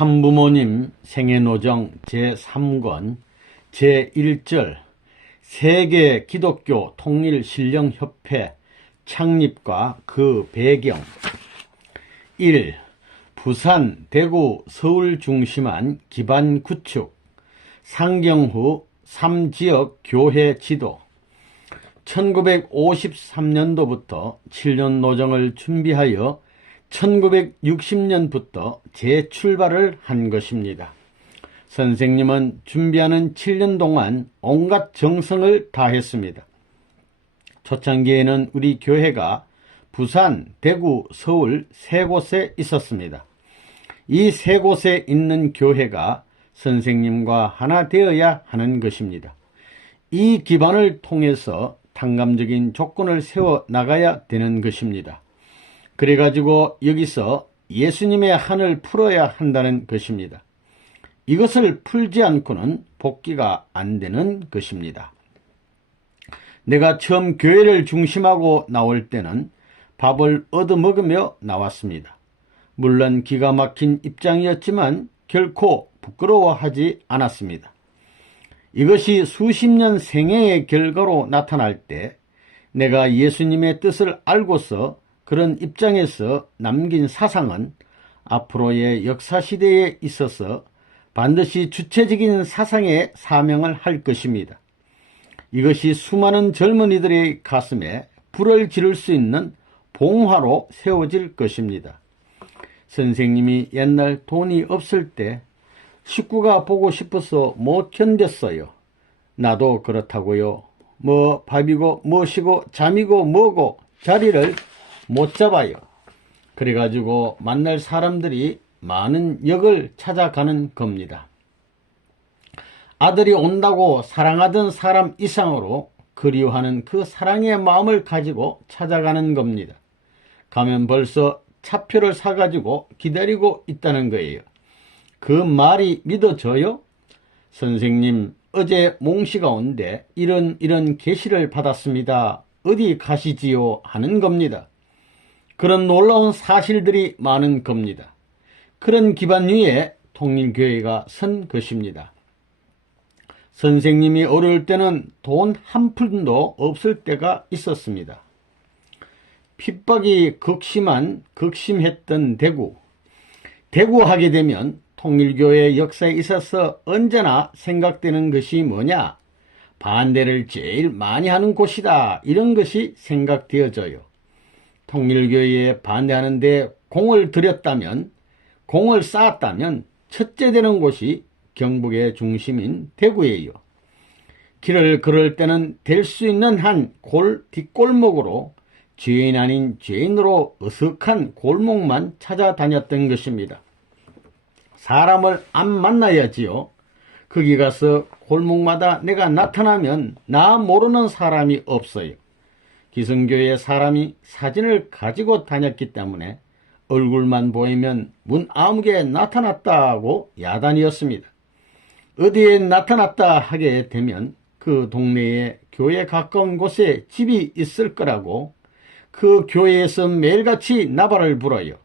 참부모님 생애노정 제3권 제1절 세계 기독교 통일신령협회 창립과 그 배경 1. 부산, 대구, 서울 중심한 기반 구축 상경 후 3지역 교회 지도 1953년도부터 7년 노정을 준비하여 1960년부터 재출발을 한 것입니다. 선생님은 준비하는 7년 동안 온갖 정성을 다했습니다. 초창기에는 우리 교회가 부산, 대구, 서울 세 곳에 있었습니다. 이 세 곳에 있는 교회가 선생님과 하나 되어야 하는 것입니다. 이 기반을 통해서 탕감적인 조건을 세워 나가야 되는 것입니다. 그래가지고 여기서 예수님의 한을 풀어야 한다는 것입니다. 이것을 풀지 않고는 복귀가 안 되는 것입니다. 내가 처음 교회를 중심하고 나올 때는 밥을 얻어먹으며 나왔습니다. 물론 기가 막힌 입장이었지만 결코 부끄러워하지 않았습니다. 이것이 수십 년 생애의 결과로 나타날 때 내가 예수님의 뜻을 알고서 그런 입장에서 남긴 사상은 앞으로의 역사시대에 있어서 반드시 주체적인 사상의 사명을 할 것입니다. 이것이 수많은 젊은이들의 가슴에 불을 지를 수 있는 봉화로 세워질 것입니다. 선생님이 옛날 돈이 없을 때 식구가 보고 싶어서 못 견뎠어요. 나도 그렇다고요. 뭐 밥이고 무엇이고 잠이고 뭐고 자리를 못 잡아요. 그래가지고 만날 사람들이 많은 역을 찾아가는 겁니다. 아들이 온다고 사랑하던 사람 이상으로 그리워하는 그 사랑의 마음을 가지고 찾아가는 겁니다. 가면 벌써 차표를 사가지고 기다리고 있다는 거예요. 그 말이 믿어져요? 선생님, 어제 몽씨가 온데 이런 계시를 받았습니다. 어디 가시지요? 하는 겁니다. 그런 놀라운 사실들이 많은 겁니다. 그런 기반 위에 통일교회가 선 것입니다. 선생님이 어려울 때는 돈 한 푼도 없을 때가 있었습니다. 핍박이 극심했던 대구 하게 되면 통일교회 역사에 있어서 언제나 생각되는 것이 뭐냐? 반대를 제일 많이 하는 곳이다. 이런 것이 생각되어져요. 통일교회에 반대하는데 공을 쌓았다면 첫째 되는 곳이 경북의 중심인 대구예요. 길을 걸을 때는 될 수 있는 한 뒷골목으로 죄인 아닌 죄인으로 어석한 골목만 찾아다녔던 것입니다. 사람을 안 만나야지요. 거기 가서 골목마다 내가 나타나면 나 모르는 사람이 없어요. 기성교회 사람이 사진을 가지고 다녔기 때문에 얼굴만 보이면 문 아무개 나타났다고 야단이었습니다. 어디에 나타났다 하게 되면 그 동네에 교회 가까운 곳에 집이 있을 거라고 그 교회에서 매일같이 나발을 불어요.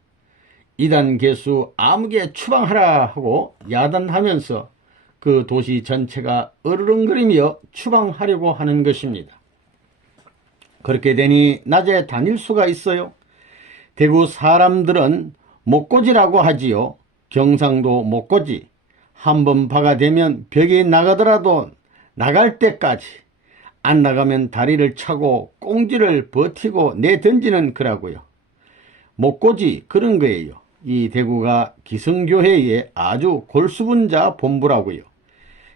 이단 개수 아무개 추방하라 하고 야단하면서 그 도시 전체가 으르렁거리며 추방하려고 하는 것입니다. 그렇게 되니 낮에 다닐 수가 있어요. 대구 사람들은 목고지라고 하지요. 경상도 목고지. 한번 바가 되면 벽에 나가더라도 나갈 때까지 안 나가면 다리를 차고 꽁지를 버티고 내던지는 거라고요. 목고지 그런 거예요. 이 대구가 기성교회의 아주 골수분자 본부라고요.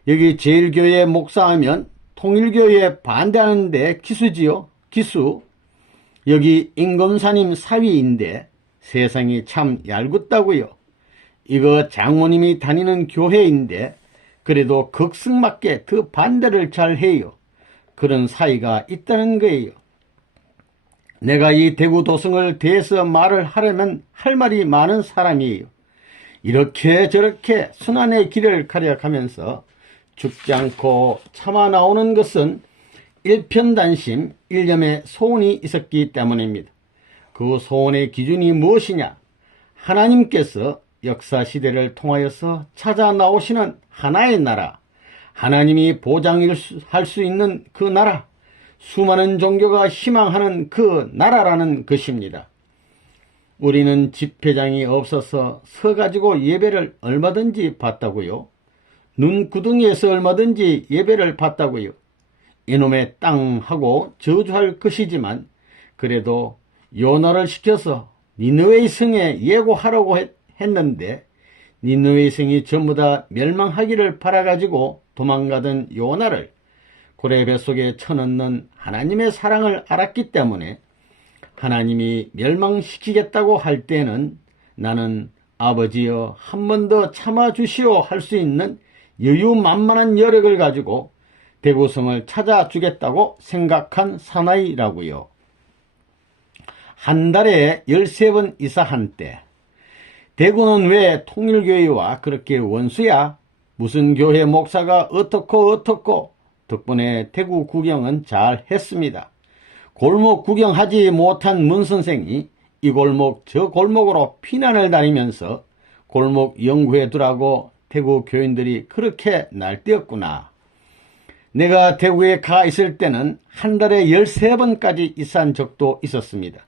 여기 제일교회 목사하면 통일교회에 반대하는데 기수지요. 기수. 여기 임검사님 사위인데 세상이 참 얄궂다고요. 이거 장모님이 다니는 교회인데 그래도 극성맞게 더 반대를 잘 해요. 그런 사이가 있다는 거예요. 내가 이 대구 도성을 대해서 말을 하려면 할 말이 많은 사람이에요. 이렇게 저렇게 순환의 길을 가려가면서 죽지 않고 참아 나오는 것은 일편단심, 일념의 소원이 있었기 때문입니다. 그 소원의 기준이 무엇이냐? 하나님께서 역사시대를 통하여서 찾아 나오시는 하나의 나라, 하나님이 보장할 수 있는 그 나라, 수많은 종교가 희망하는 그 나라라는 것입니다. 우리는 집회장이 없어서 서가지고 예배를 얼마든지 받다고요. 눈구덩이에서 얼마든지 예배를 받다고요. 이놈의 땅 하고 저주할 것이지만 그래도 요나를 시켜서 니느웨의 성에 예고하라고 했는데 니느웨의 성이 전부 다 멸망하기를 바라가지고 도망가던 요나를 고래 뱃속에 쳐넣는 하나님의 사랑을 알았기 때문에 하나님이 멸망시키겠다고 할 때는 나는 아버지여 한 번 더 참아주시오 할 수 있는 여유만만한 여력을 가지고 대구성을 찾아주겠다고 생각한 사나이라고요. 한 달에 13번 이사한 때 대구는 왜 통일교회와 그렇게 원수야? 무슨 교회 목사가 어떻고 덕분에 대구 구경은 잘 했습니다. 골목 구경하지 못한 문 선생이 이 골목 저 골목으로 피난을 다니면서 골목 연구해 두라고 대구 교인들이 그렇게 날뛰었구나. 내가 대구에 가 있을 때는 한 달에 13번까지 이사한 적도 있었습니다.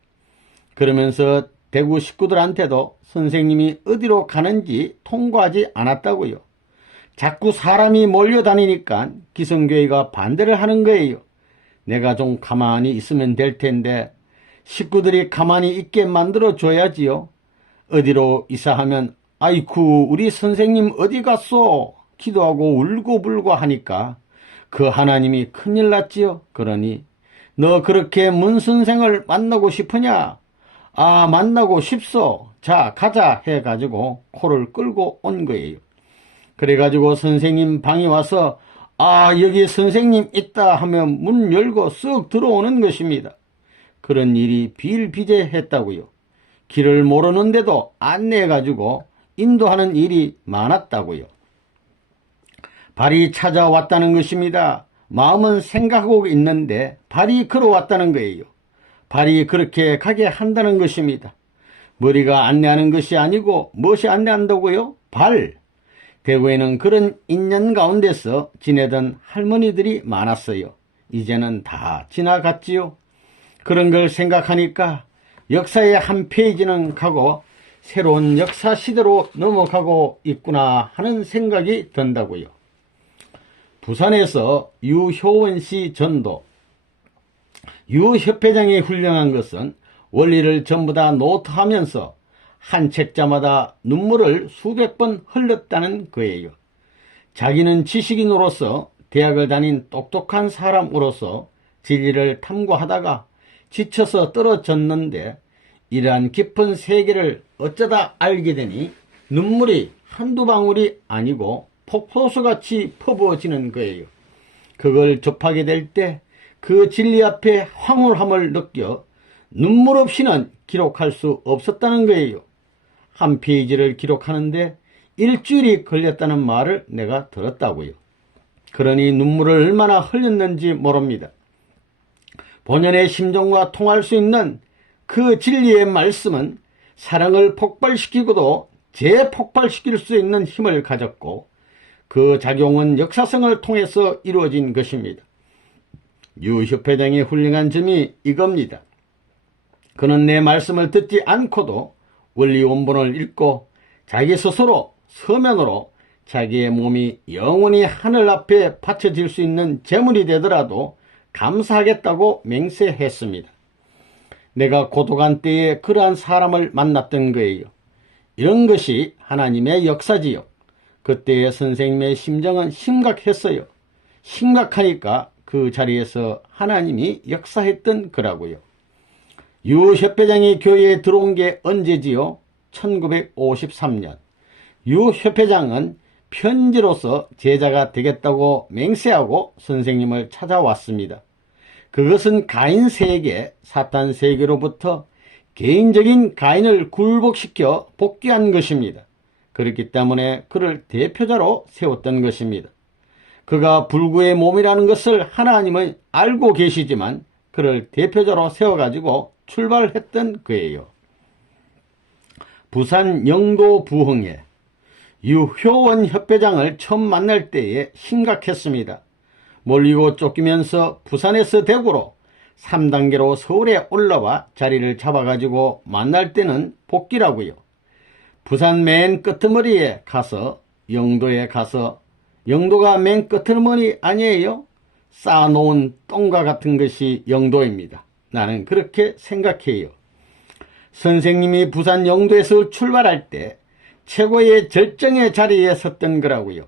그러면서 대구 식구들한테도 선생님이 어디로 가는지 통보하지 않았다고요. 자꾸 사람이 몰려다니니까 기성교회가 반대를 하는 거예요. 내가 좀 가만히 있으면 될 텐데 식구들이 가만히 있게 만들어줘야지요. 어디로 이사하면 아이쿠 우리 선생님 어디 갔소? 기도하고 울고불고 하니까 그 하나님이 큰일 났지요. 그러니 너 그렇게 문 선생을 만나고 싶으냐? 아 만나고 싶소. 자 가자 해가지고 코를 끌고 온 거예요. 그래가지고 선생님 방에 와서 아 여기 선생님 있다 하면 문 열고 쓱 들어오는 것입니다. 그런 일이 비일비재했다고요. 길을 모르는데도 안내해가지고 인도하는 일이 많았다고요. 발이 찾아왔다는 것입니다. 마음은 생각하고 있는데 발이 걸어왔다는 거예요. 발이 그렇게 가게 한다는 것입니다. 머리가 안내하는 것이 아니고 무엇이 안내한다고요? 발. 대구에는 그런 인연 가운데서 지내던 할머니들이 많았어요. 이제는 다 지나갔지요. 그런 걸 생각하니까 역사의 한 페이지는 가고 새로운 역사 시대로 넘어가고 있구나 하는 생각이 든다고요. 부산에서 유효원 씨 전도, 유 협회장이 훌륭한 것은 원리를 전부 다 노트하면서 한 책자마다 눈물을 수백 번 흘렸다는 거예요. 자기는 지식인으로서 대학을 다닌 똑똑한 사람으로서 진리를 탐구하다가 지쳐서 떨어졌는데 이러한 깊은 세계를 어쩌다 알게 되니 눈물이 한두 방울이 아니고 폭포수같이 퍼부어지는 거예요. 그걸 접하게 될 때 그 진리 앞에 황홀함을 느껴 눈물 없이는 기록할 수 없었다는 거예요. 한 페이지를 기록하는데 일주일이 걸렸다는 말을 내가 들었다고요. 그러니 눈물을 얼마나 흘렸는지 모릅니다. 본연의 심정과 통할 수 있는 그 진리의 말씀은 사랑을 폭발시키고도 재폭발시킬 수 있는 힘을 가졌고 그 작용은 역사성을 통해서 이루어진 것입니다. 유 협회장의 훌륭한 점이 이겁니다. 그는 내 말씀을 듣지 않고도 원리 원본을 읽고 자기 스스로 서면으로 자기의 몸이 영원히 하늘 앞에 바쳐질 수 있는 제물이 되더라도 감사하겠다고 맹세했습니다. 내가 고독한 때에 그러한 사람을 만났던 거예요. 이런 것이 하나님의 역사지요. 그때의 선생님의 심정은 심각했어요. 심각하니까 그 자리에서 하나님이 역사했던 거라고요. 유 협회장이 교회에 들어온 게 언제지요? 1953년. 유 협회장은 편지로서 제자가 되겠다고 맹세하고 선생님을 찾아왔습니다. 그것은 가인 세계, 사탄 세계로부터 개인적인 가인을 굴복시켜 복귀한 것입니다. 그렇기 때문에 그를 대표자로 세웠던 것입니다. 그가 불구의 몸이라는 것을 하나님은 알고 계시지만 그를 대표자로 세워가지고 출발했던 거예요. 부산 영도 부흥회 유효원 협회장을 처음 만날 때에 심각했습니다. 몰리고 쫓기면서 부산에서 대구로 3단계로 서울에 올라와 자리를 잡아가지고 만날 때는 복귀라고요. 부산 맨 끄트머리에 가서 영도에 가서 영도가 맨 끄트머리 아니에요? 쌓아놓은 똥과 같은 것이 영도입니다. 나는 그렇게 생각해요. 선생님이 부산 영도에서 출발할 때 최고의 절정의 자리에 섰던 거라고요.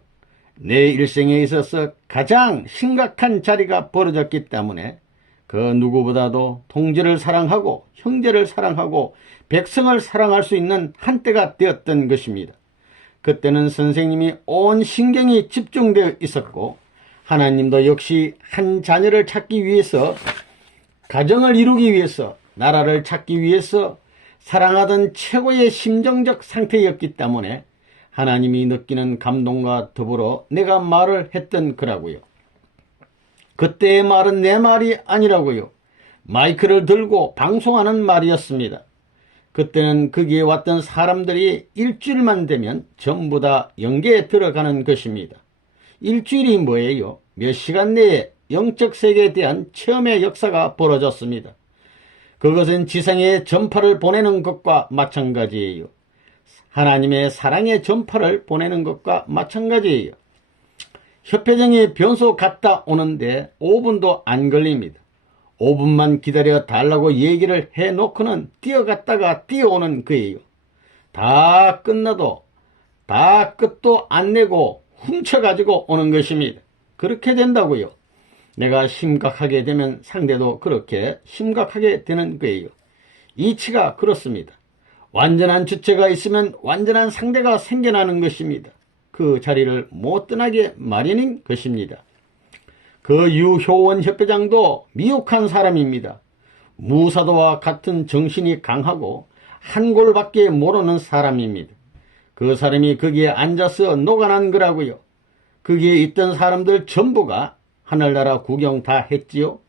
내 일생에 있어서 가장 심각한 자리가 벌어졌기 때문에 그 누구보다도 동지를 사랑하고 형제를 사랑하고 백성을 사랑할 수 있는 한때가 되었던 것입니다. 그때는 선생님이 온 신경이 집중되어 있었고 하나님도 역시 한 자녀를 찾기 위해서 가정을 이루기 위해서 나라를 찾기 위해서 사랑하던 최고의 심정적 상태였기 때문에 하나님이 느끼는 감동과 더불어 내가 말을 했던 거라고요. 그때의 말은 내 말이 아니라고요. 마이크를 들고 방송하는 말이었습니다. 그때는 거기에 왔던 사람들이 일주일만 되면 전부 다 영계에 들어가는 것입니다. 일주일이 뭐예요? 몇 시간 내에 영적 세계에 대한 체험의 역사가 벌어졌습니다. 그것은 지상에 전파를 보내는 것과 마찬가지예요. 하나님의 사랑의 전파를 보내는 것과 마찬가지예요. 협회장이 변소 갔다 오는데 5분도 안 걸립니다. 5분만 기다려 달라고 얘기를 해놓고는 뛰어갔다가 뛰어오는 거예요. 다 끝나도 다 끝도 안 내고 훔쳐가지고 오는 것입니다. 그렇게 된다고요. 내가 심각하게 되면 상대도 그렇게 심각하게 되는 거예요. 이치가 그렇습니다. 완전한 주체가 있으면 완전한 상대가 생겨나는 것입니다. 그 자리를 못 떠나게 마련인 것입니다. 그 유효원 협회장도 미혹한 사람입니다. 무사도와 같은 정신이 강하고 한 골밖에 모르는 사람입니다. 그 사람이 거기에 앉아서 녹아난 거라고요. 거기에 있던 사람들 전부가 하늘나라 구경 다 했지요.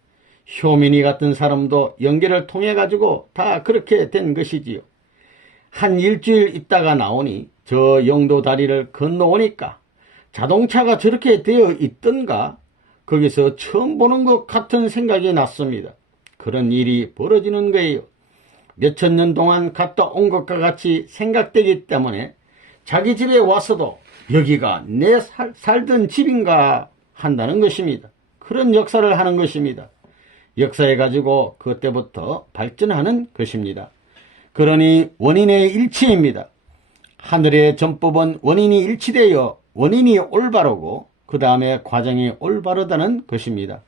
효민이 같은 사람도 연계를 통해 가지고 다 그렇게 된 것이지요. 한 일주일 있다가 나오니 저 영도 다리를 건너오니까 자동차가 저렇게 되어 있던가 거기서 처음 보는 것 같은 생각이 났습니다. 그런 일이 벌어지는 거예요. 몇천 년 동안 갔다 온 것과 같이 생각되기 때문에 자기 집에 와서도 여기가 내 살던 집인가 한다는 것입니다. 그런 역사를 하는 것입니다. 역사해 가지고 그때부터 발전하는 것입니다. 그러니 원인의 일치입니다. 하늘의 전법은 원인이 일치되어 원인이 올바르고 그 다음에 과정이 올바르다는 것입니다.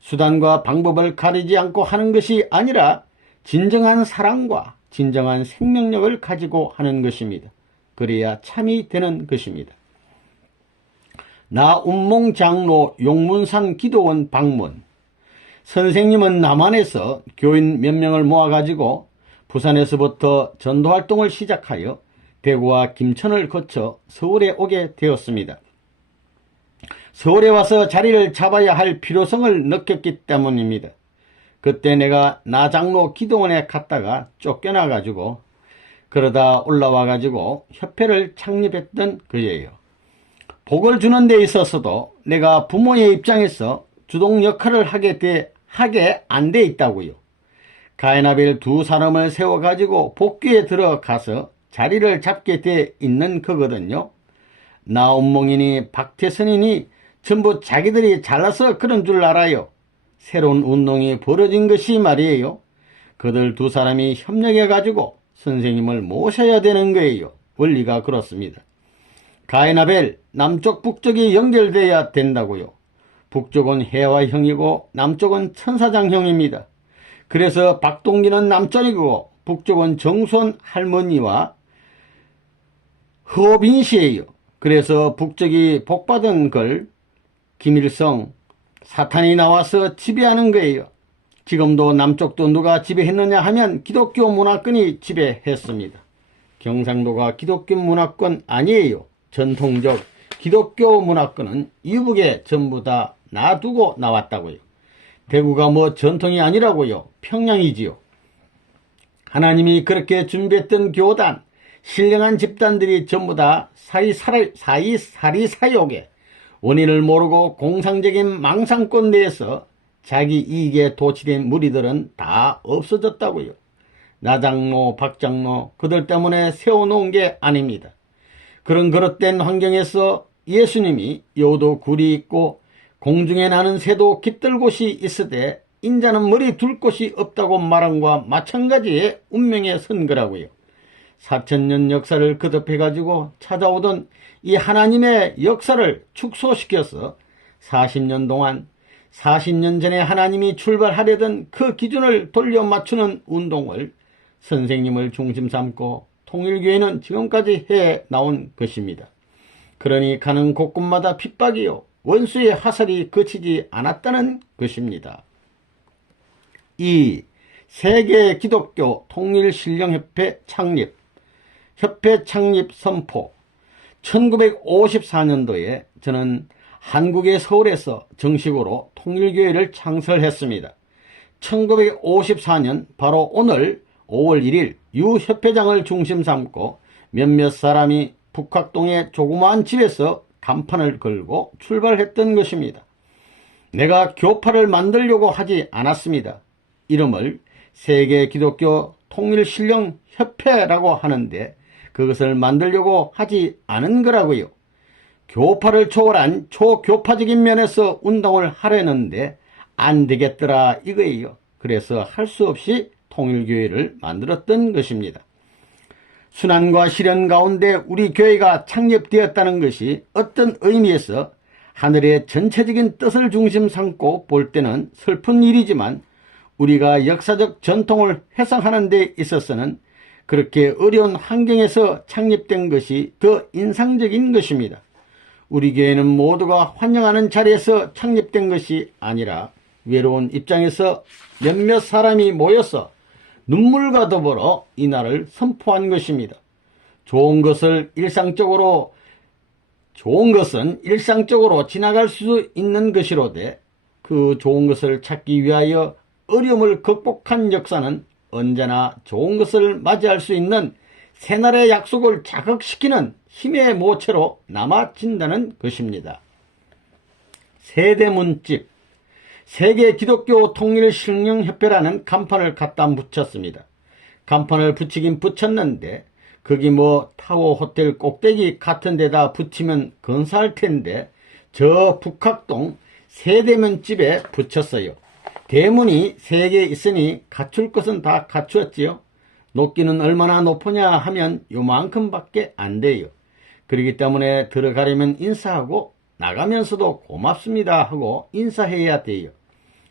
수단과 방법을 가리지 않고 하는 것이 아니라 진정한 사랑과 진정한 생명력을 가지고 하는 것입니다. 그래야 참이 되는 것입니다. 나운몽 장로 용문산 기도원 방문. 선생님은 남한에서 교인 몇 명을 모아가지고 부산에서부터 전도활동을 시작하여 대구와 김천을 거쳐 서울에 오게 되었습니다. 서울에 와서 자리를 잡아야 할 필요성을 느꼈기 때문입니다. 그때 내가 나장로 기도원에 갔다가 쫓겨나가지고 그러다 올라와가지고 협회를 창립했던 거예요. 복을 주는 데 있어서도 내가 부모의 입장에서 주동 역할을 하게 안 돼 있다고요. 가인아벨 두 사람을 세워가지고 복귀에 들어가서 자리를 잡게 돼 있는 거거든요. 나운몽이니 박태선이니 전부 자기들이 잘나서 그런 줄 알아요. 새로운 운동이 벌어진 것이 말이에요. 그들 두 사람이 협력해가지고 선생님을 모셔야 되는 거예요. 원리가 그렇습니다. 가인아벨 남쪽 북쪽이 연결돼야 된다고요. 북쪽은 해화형이고 남쪽은 천사장형입니다. 그래서 박동기는 남쪽이고 북쪽은 정선 할머니와 허빈 씨예요. 그래서 북쪽이 복받은 걸 김일성 사탄이 나와서 지배하는 거예요. 지금도 남쪽도 누가 지배했느냐 하면 기독교 문화권이 지배했습니다. 경상도가 기독교 문화권 아니에요. 전통적 기독교 문화권은 이북에 전부 다 놔두고 나왔다고요. 대구가 뭐 전통이 아니라고요. 평양이지요. 하나님이 그렇게 준비했던 교단, 신령한 집단들이 전부 다 사리사욕에 원인을 모르고 공상적인 망상권 내에서 자기 이익에 도취된 무리들은 다 없어졌다고요. 나장로, 박장로 그들 때문에 세워놓은 게 아닙니다. 그런 그릇된 환경에서 예수님이 여우도 굴이 있고 공중에 나는 새도 깃들 곳이 있으되 인자는 머리 둘 곳이 없다고 말함과 마찬가지의 운명에 선 거라고요. 4000년 역사를 거듭해가지고 찾아오던 이 하나님의 역사를 축소시켜서 40년 동안 40년 전에 하나님이 출발하려던 그 기준을 돌려 맞추는 운동을 선생님을 중심 삼고 통일교회는 지금까지 해 나온 것입니다. 그러니 가는 곳곳마다 핍박이요 원수의 하살이 그치지 않았다는 것입니다. 2. 세계 기독교 통일신령협회 창립. 협회 창립 선포. 1954년도에 저는 한국의 서울에서 정식으로 통일교회를 창설했습니다. 1954년 바로 오늘 5월 1일 유 협회장을 중심 삼고 몇몇 사람이 북학동의 조그마한 집에서 간판을 걸고 출발했던 것입니다. 내가 교파를 만들려고 하지 않았습니다. 이름을 세계 기독교 통일신령협회라고 하는데 그것을 만들려고 하지 않은 거라고요. 교파를 초월한 초교파적인 면에서 운동을 하려는데 안 되겠더라 이거예요. 그래서 할 수 없이 통일교회를 만들었던 것입니다. 순환과 시련 가운데 우리 교회가 창립되었다는 것이 어떤 의미에서 하늘의 전체적인 뜻을 중심 삼고 볼 때는 슬픈 일이지만 우리가 역사적 전통을 회상하는 데 있어서는 그렇게 어려운 환경에서 창립된 것이 더 인상적인 것입니다. 우리 교회는 모두가 환영하는 자리에서 창립된 것이 아니라 외로운 입장에서 몇몇 사람이 모여서 눈물과 더불어 이날을 선포한 것입니다. 좋은 것은 일상적으로 지나갈 수 있는 것이로되 그 좋은 것을 찾기 위하여 어려움을 극복한 역사는 언제나 좋은 것을 맞이할 수 있는 새날의 약속을 자극시키는 힘의 모체로 남아진다는 것입니다. 세대문집. 세계 기독교 통일신령협회라는 간판을 갖다 붙였습니다. 간판을 붙이긴 붙였는데 거기 뭐 타워 호텔 꼭대기 같은 데다 붙이면 근사할 텐데 저 북학동 세대문집에 붙였어요. 대문이 3개 있으니 갖출 것은 다 갖추었지요. 높기는 얼마나 높으냐 하면 요만큼밖에 안 돼요. 그렇기 때문에 들어가려면 인사하고 나가면서도 고맙습니다 하고 인사해야 돼요.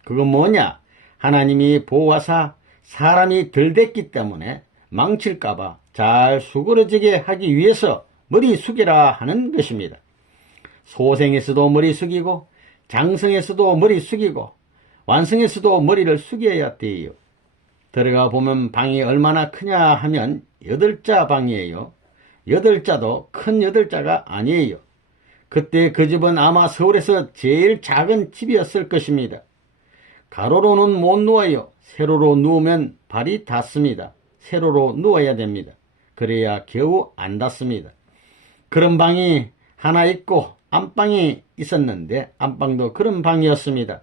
그건 뭐냐? 하나님이 보호하사 사람이 덜 됐기 때문에 망칠까봐 잘 수그러지게 하기 위해서 머리 숙이라 하는 것입니다. 소생에서도 머리 숙이고 장성에서도 머리 숙이고 완성에서도 머리를 숙여야 돼요. 들어가 보면 방이 얼마나 크냐 하면 8자 방이에요. 8자도 큰 8자가 아니에요. 그때 그 집은 아마 서울에서 제일 작은 집이었을 것입니다. 가로로는 못 누워요. 세로로 누우면 발이 닿습니다. 세로로 누워야 됩니다. 그래야 겨우 안 닿습니다. 그런 방이 하나 있고 안방이 있었는데 안방도 그런 방이었습니다.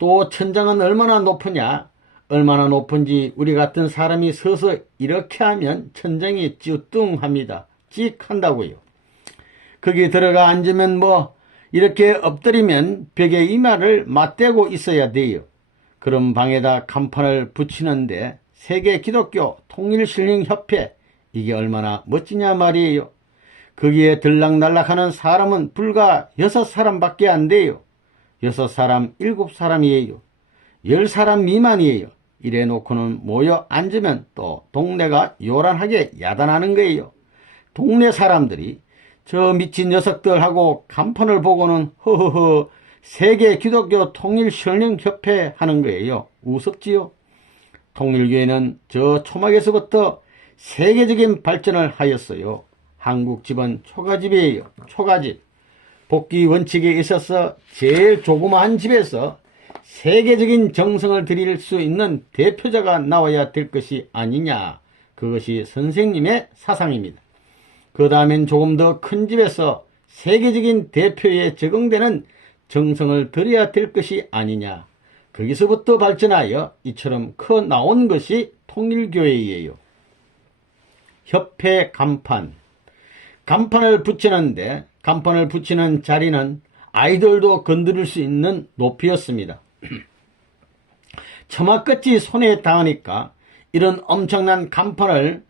또 천장은 얼마나 높으냐? 얼마나 높은지 우리 같은 사람이 서서 이렇게 하면 천장이 쭈뚱합니다. 찍 한다고요. 거기 들어가 앉으면 뭐 이렇게 엎드리면 벽에 이마를 맞대고 있어야 돼요. 그런 방에다 간판을 붙이는데 세계 기독교 통일신령협회 이게 얼마나 멋지냐 말이에요. 거기에 들락날락하는 사람은 불과 6사람밖에 안 돼요. 6사람, 7사람이에요. 10사람 미만이에요. 이래 놓고는 모여 앉으면 또 동네가 요란하게 야단하는 거예요. 동네 사람들이 저 미친 녀석들하고 간판을 보고는 허허허 세계 기독교 통일신령협회 하는 거예요. 우습지요. 통일교회는 저 초막에서부터 세계적인 발전을 하였어요. 한국 집은 초가집이에요. 초가집. 복귀 원칙에 있어서 제일 조그마한 집에서 세계적인 정성을 드릴 수 있는 대표자가 나와야 될 것이 아니냐. 그것이 선생님의 사상입니다. 그 다음엔 조금 더 큰 집에서 세계적인 대표에 적응되는 정성을 들여야 될 것이 아니냐. 거기서부터 발전하여 이처럼 커 나온 것이 통일교회이에요. 협회 간판. 간판을 붙이는데 간판을 붙이는 자리는 아이들도 건드릴 수 있는 높이였습니다. 처마끝이 손에 닿으니까 이런 엄청난 간판을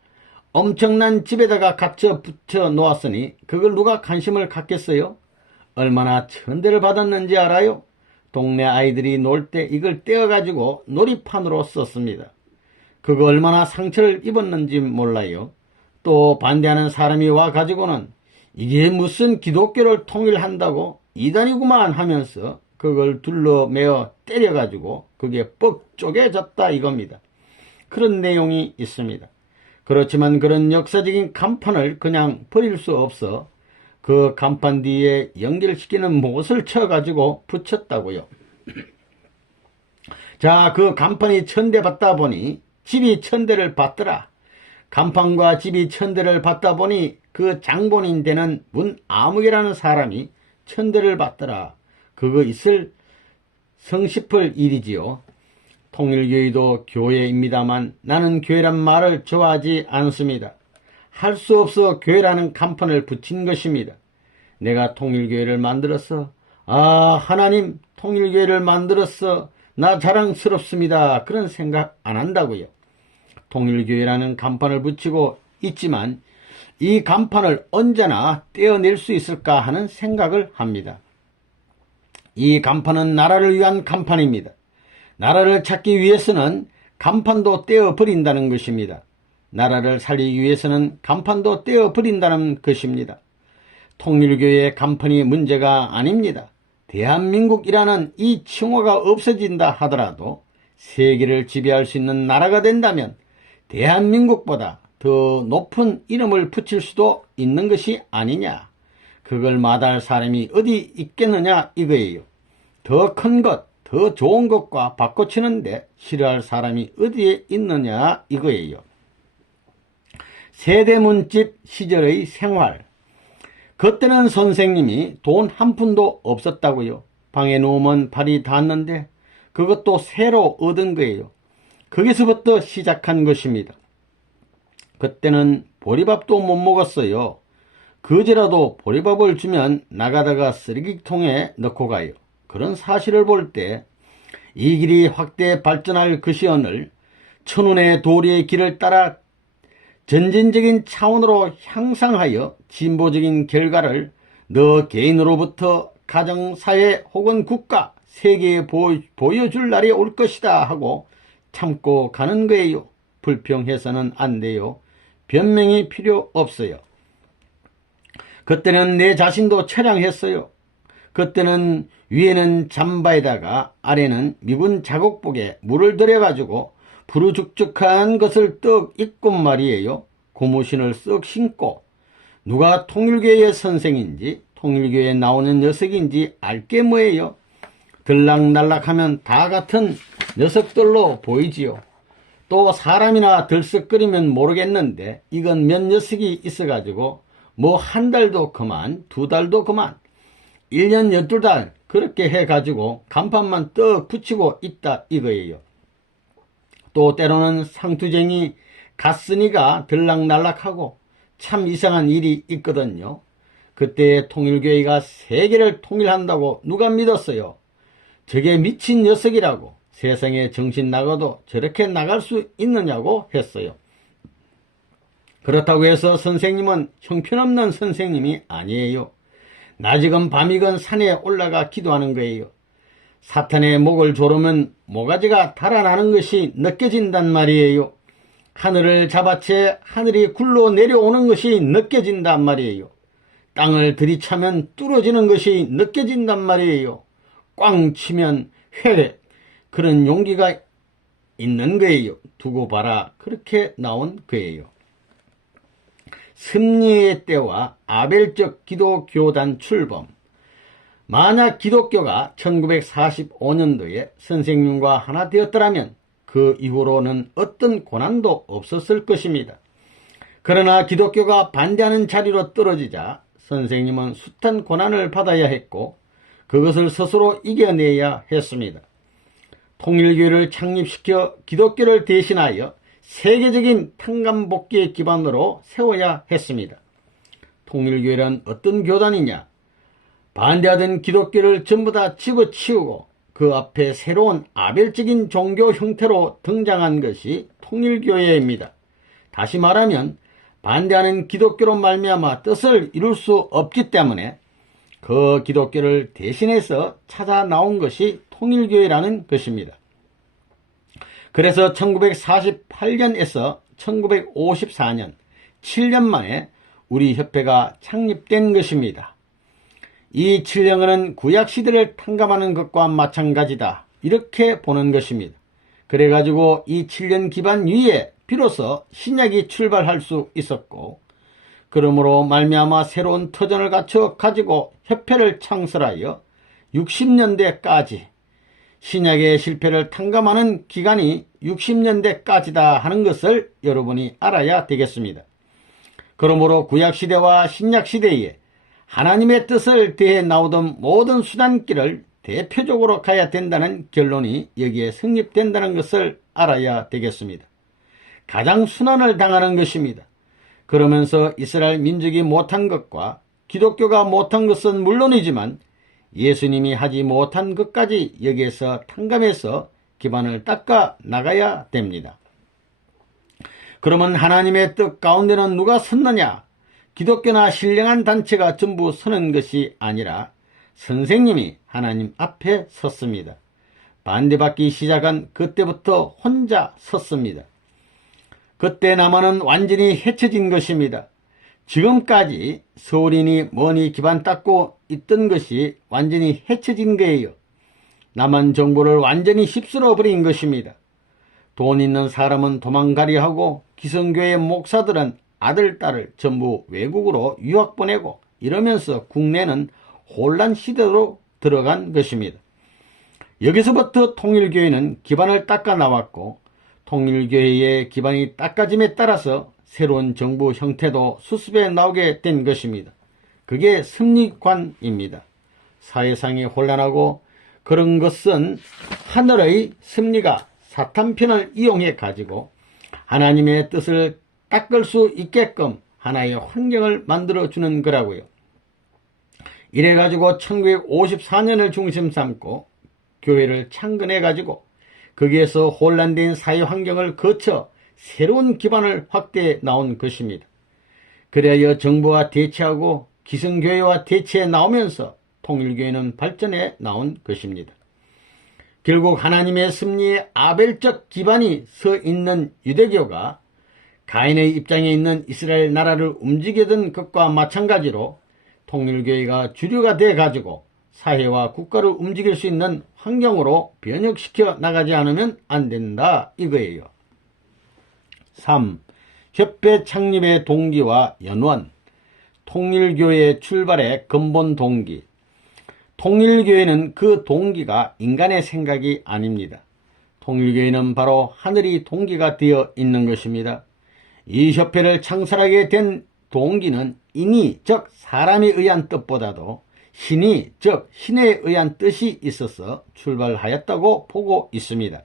엄청난 집에다가 갇혀 붙여 놓았으니 그걸 누가 관심을 갖겠어요? 얼마나 천대를 받았는지 알아요? 동네 아이들이 놀 때 이걸 떼어가지고 놀이판으로 썼습니다. 그거 얼마나 상처를 입었는지 몰라요. 또 반대하는 사람이 와가지고는 이게 무슨 기독교를 통일한다고 이단이구만 하면서 그걸 둘러매어 때려가지고 그게 뻑 쪼개졌다 이겁니다. 그런 내용이 있습니다. 그렇지만 그런 역사적인 간판을 그냥 버릴 수 없어 그 간판 뒤에 연결시키는 못을 쳐가지고 붙였다고요. 자, 그 간판이 천대받다 보니 집이 천대를 받더라. 간판과 집이 천대를 받다 보니 그 장본인 되는 문아무개라는 사람이 천대를 받더라. 그거 있을 성싶을 일이지요. 통일교회도 교회입니다만 나는 교회란 말을 좋아하지 않습니다. 할 수 없어 교회라는 간판을 붙인 것입니다. 내가 통일교회를 만들었어. 아, 하나님 통일교회를 만들었어. 나 자랑스럽습니다. 그런 생각 안 한다고요. 통일교회라는 간판을 붙이고 있지만 이 간판을 언제나 떼어낼 수 있을까 하는 생각을 합니다. 이 간판은 나라를 위한 간판입니다. 나라를 찾기 위해서는 간판도 떼어버린다는 것입니다. 나라를 살리기 위해서는 간판도 떼어버린다는 것입니다. 통일교회의 간판이 문제가 아닙니다. 대한민국이라는 이 칭호가 없어진다 하더라도 세계를 지배할 수 있는 나라가 된다면 대한민국보다 더 높은 이름을 붙일 수도 있는 것이 아니냐. 그걸 마다할 사람이 어디 있겠느냐 이거예요. 더 큰 것, 더 좋은 것과 바꿔치는데 싫어할 사람이 어디에 있느냐 이거예요. 세대문집 시절의 생활. 그때는 선생님이 돈 한 푼도 없었다고요. 방에 누우면 발이 닿았는데 그것도 새로 얻은 거예요. 거기서부터 시작한 것입니다. 그때는 보리밥도 못 먹었어요. 그제라도 보리밥을 주면 나가다가 쓰레기통에 넣고 가요. 그런 사실을 볼 때 이 길이 확대 발전할 것이오늘 천운의 도리의 길을 따라 전진적인 차원으로 향상하여 진보적인 결과를 너 개인으로부터 가정, 사회 혹은 국가, 세계에 보여줄 날이 올 것이다 하고 참고 가는 거예요. 불평해서는 안 돼요. 변명이 필요 없어요. 그때는 내 자신도 처량했어요. 그때는 위에는 잠바에다가 아래는 미군 작업복에 물을 들여가지고 부르죽죽한 것을 떡 입고 말이에요. 고무신을 썩 신고 누가 통일교회의 선생인지 통일교회에 나오는 녀석인지 알게 뭐예요. 들락날락하면 다 같은 녀석들로 보이지요. 또 사람이나 들썩거리면 모르겠는데 이건 몇 녀석이 있어가지고 뭐 한 달도 그만, 두 달도 그만, 1년 12달 그렇게 해가지고 간판만 떡 붙이고 있다 이거예요. 또 때로는 상투쟁이 갔으니가 들락날락하고 참 이상한 일이 있거든요. 그때 통일교회가 세계를 통일한다고 누가 믿었어요? 저게 미친 녀석이라고. 세상에 정신 나가도 저렇게 나갈 수 있느냐고 했어요. 그렇다고 해서 선생님은 형편없는 선생님이 아니에요. 낮이건 밤이건 산에 올라가 기도하는 거예요. 사탄의 목을 조르면 모가지가 달아나는 것이 느껴진단 말이에요. 하늘을 잡아채 하늘이 굴러 내려오는 것이 느껴진단 말이에요. 땅을 들이차면 뚫어지는 것이 느껴진단 말이에요. 꽝 치면 회래. 그런 용기가 있는 거예요. 두고 봐라. 그렇게 나온 거예요. 승리의 때와 아벨적 기독교단 출범. 만약 기독교가 1945년도에 선생님과 하나 되었더라면 그 이후로는 어떤 고난도 없었을 것입니다. 그러나 기독교가 반대하는 자리로 떨어지자 선생님은 숱한 고난을 받아야 했고 그것을 스스로 이겨내야 했습니다. 통일교회를 창립시켜 기독교를 대신하여 세계적인 탕감복귀의 기반으로 세워야 했습니다. 통일교회란 어떤 교단이냐? 반대하던 기독교를 전부 다 집어치우고 그 앞에 새로운 아벨적인 종교 형태로 등장한 것이 통일교회입니다. 다시 말하면 반대하는 기독교로 말미암아 뜻을 이룰 수 없기 때문에 그 기독교를 대신해서 찾아 나온 것이 통일교회라는 것입니다. 그래서 1948년에서 1954년 7년 만에 우리 협회가 창립된 것입니다. 이 7년은 구약시대를 탕감하는 것과 마찬가지다, 이렇게 보는 것입니다. 그래가지고 이 7년 기반 위에 비로소 신약이 출발할 수 있었고, 그러므로 말미암아 새로운 터전을 갖춰 가지고 협회를 창설하여 60년대까지 신약의 실패를 탕감하는 기간이 60년대까지다 하는 것을 여러분이 알아야 되겠습니다. 그러므로 구약시대와 신약시대에 하나님의 뜻을 대해 나오던 모든 수단길을 대표적으로 가야 된다는 결론이 여기에 성립된다는 것을 알아야 되겠습니다. 가장 순환을 당하는 것입니다. 그러면서 이스라엘 민족이 못한 것과 기독교가 못한 것은 물론이지만 예수님이 하지 못한 것까지 여기에서 탕감해서 기반을 닦아 나가야 됩니다. 그러면 하나님의 뜻 가운데는 누가 섰느냐? 기독교나 신령한 단체가 전부 서는 것이 아니라 선생님이 하나님 앞에 섰습니다. 반대받기 시작한 그때부터 혼자 섰습니다. 그때 남한은 완전히 헤쳐진 것입니다. 지금까지 서울인이 머니 기반 닦고 있던 것이 완전히 헤쳐진 거예요. 남한 정부를 완전히 휩쓸어 버린 것입니다. 돈 있는 사람은 도망가려 하고 기성교회 목사들은 아들, 딸을 전부 외국으로 유학 보내고 이러면서 국내는 혼란 시대로 들어간 것입니다. 여기서부터 통일교회는 기반을 닦아 나왔고 통일교회의 기반이 닦아짐에 따라서 새로운 정부 형태도 수습해 나오게 된 것입니다. 그게 섭리관입니다. 사회상이 혼란하고 그런 것은 하늘의 섭리가 사탄편을 이용해 가지고 하나님의 뜻을 닦을 수 있게끔 하나의 환경을 만들어주는 거라고요. 이래가지고 1954년을 중심 삼고 교회를 창건해가지고 거기에서 혼란된 사회 환경을 거쳐 새로운 기반을 확대해 나온 것입니다. 그래야 정부와 대치하고 기성교회와 대치해 나오면서 통일교회는 발전해 나온 것입니다. 결국 하나님의 섭리에 아벨적 기반이 서 있는 유대교가 가인의 입장에 있는 이스라엘 나라를 움직이던 것과 마찬가지로 통일교회가 주류가 돼가지고 사회와 국가를 움직일 수 있는 환경으로 변혁시켜 나가지 않으면 안 된다 이거예요. 3. 협회 창립의 동기와 연원. 통일교회 출발의 근본 동기. 통일교회는 그 동기가 인간의 생각이 아닙니다. 통일교회는 바로 하늘이 동기가 되어 있는 것입니다. 이 협회를 창설하게 된 동기는 인이 즉 사람에 의한 뜻보다도 신이 즉 신에 의한 뜻이 있어서 출발하였다고 보고 있습니다.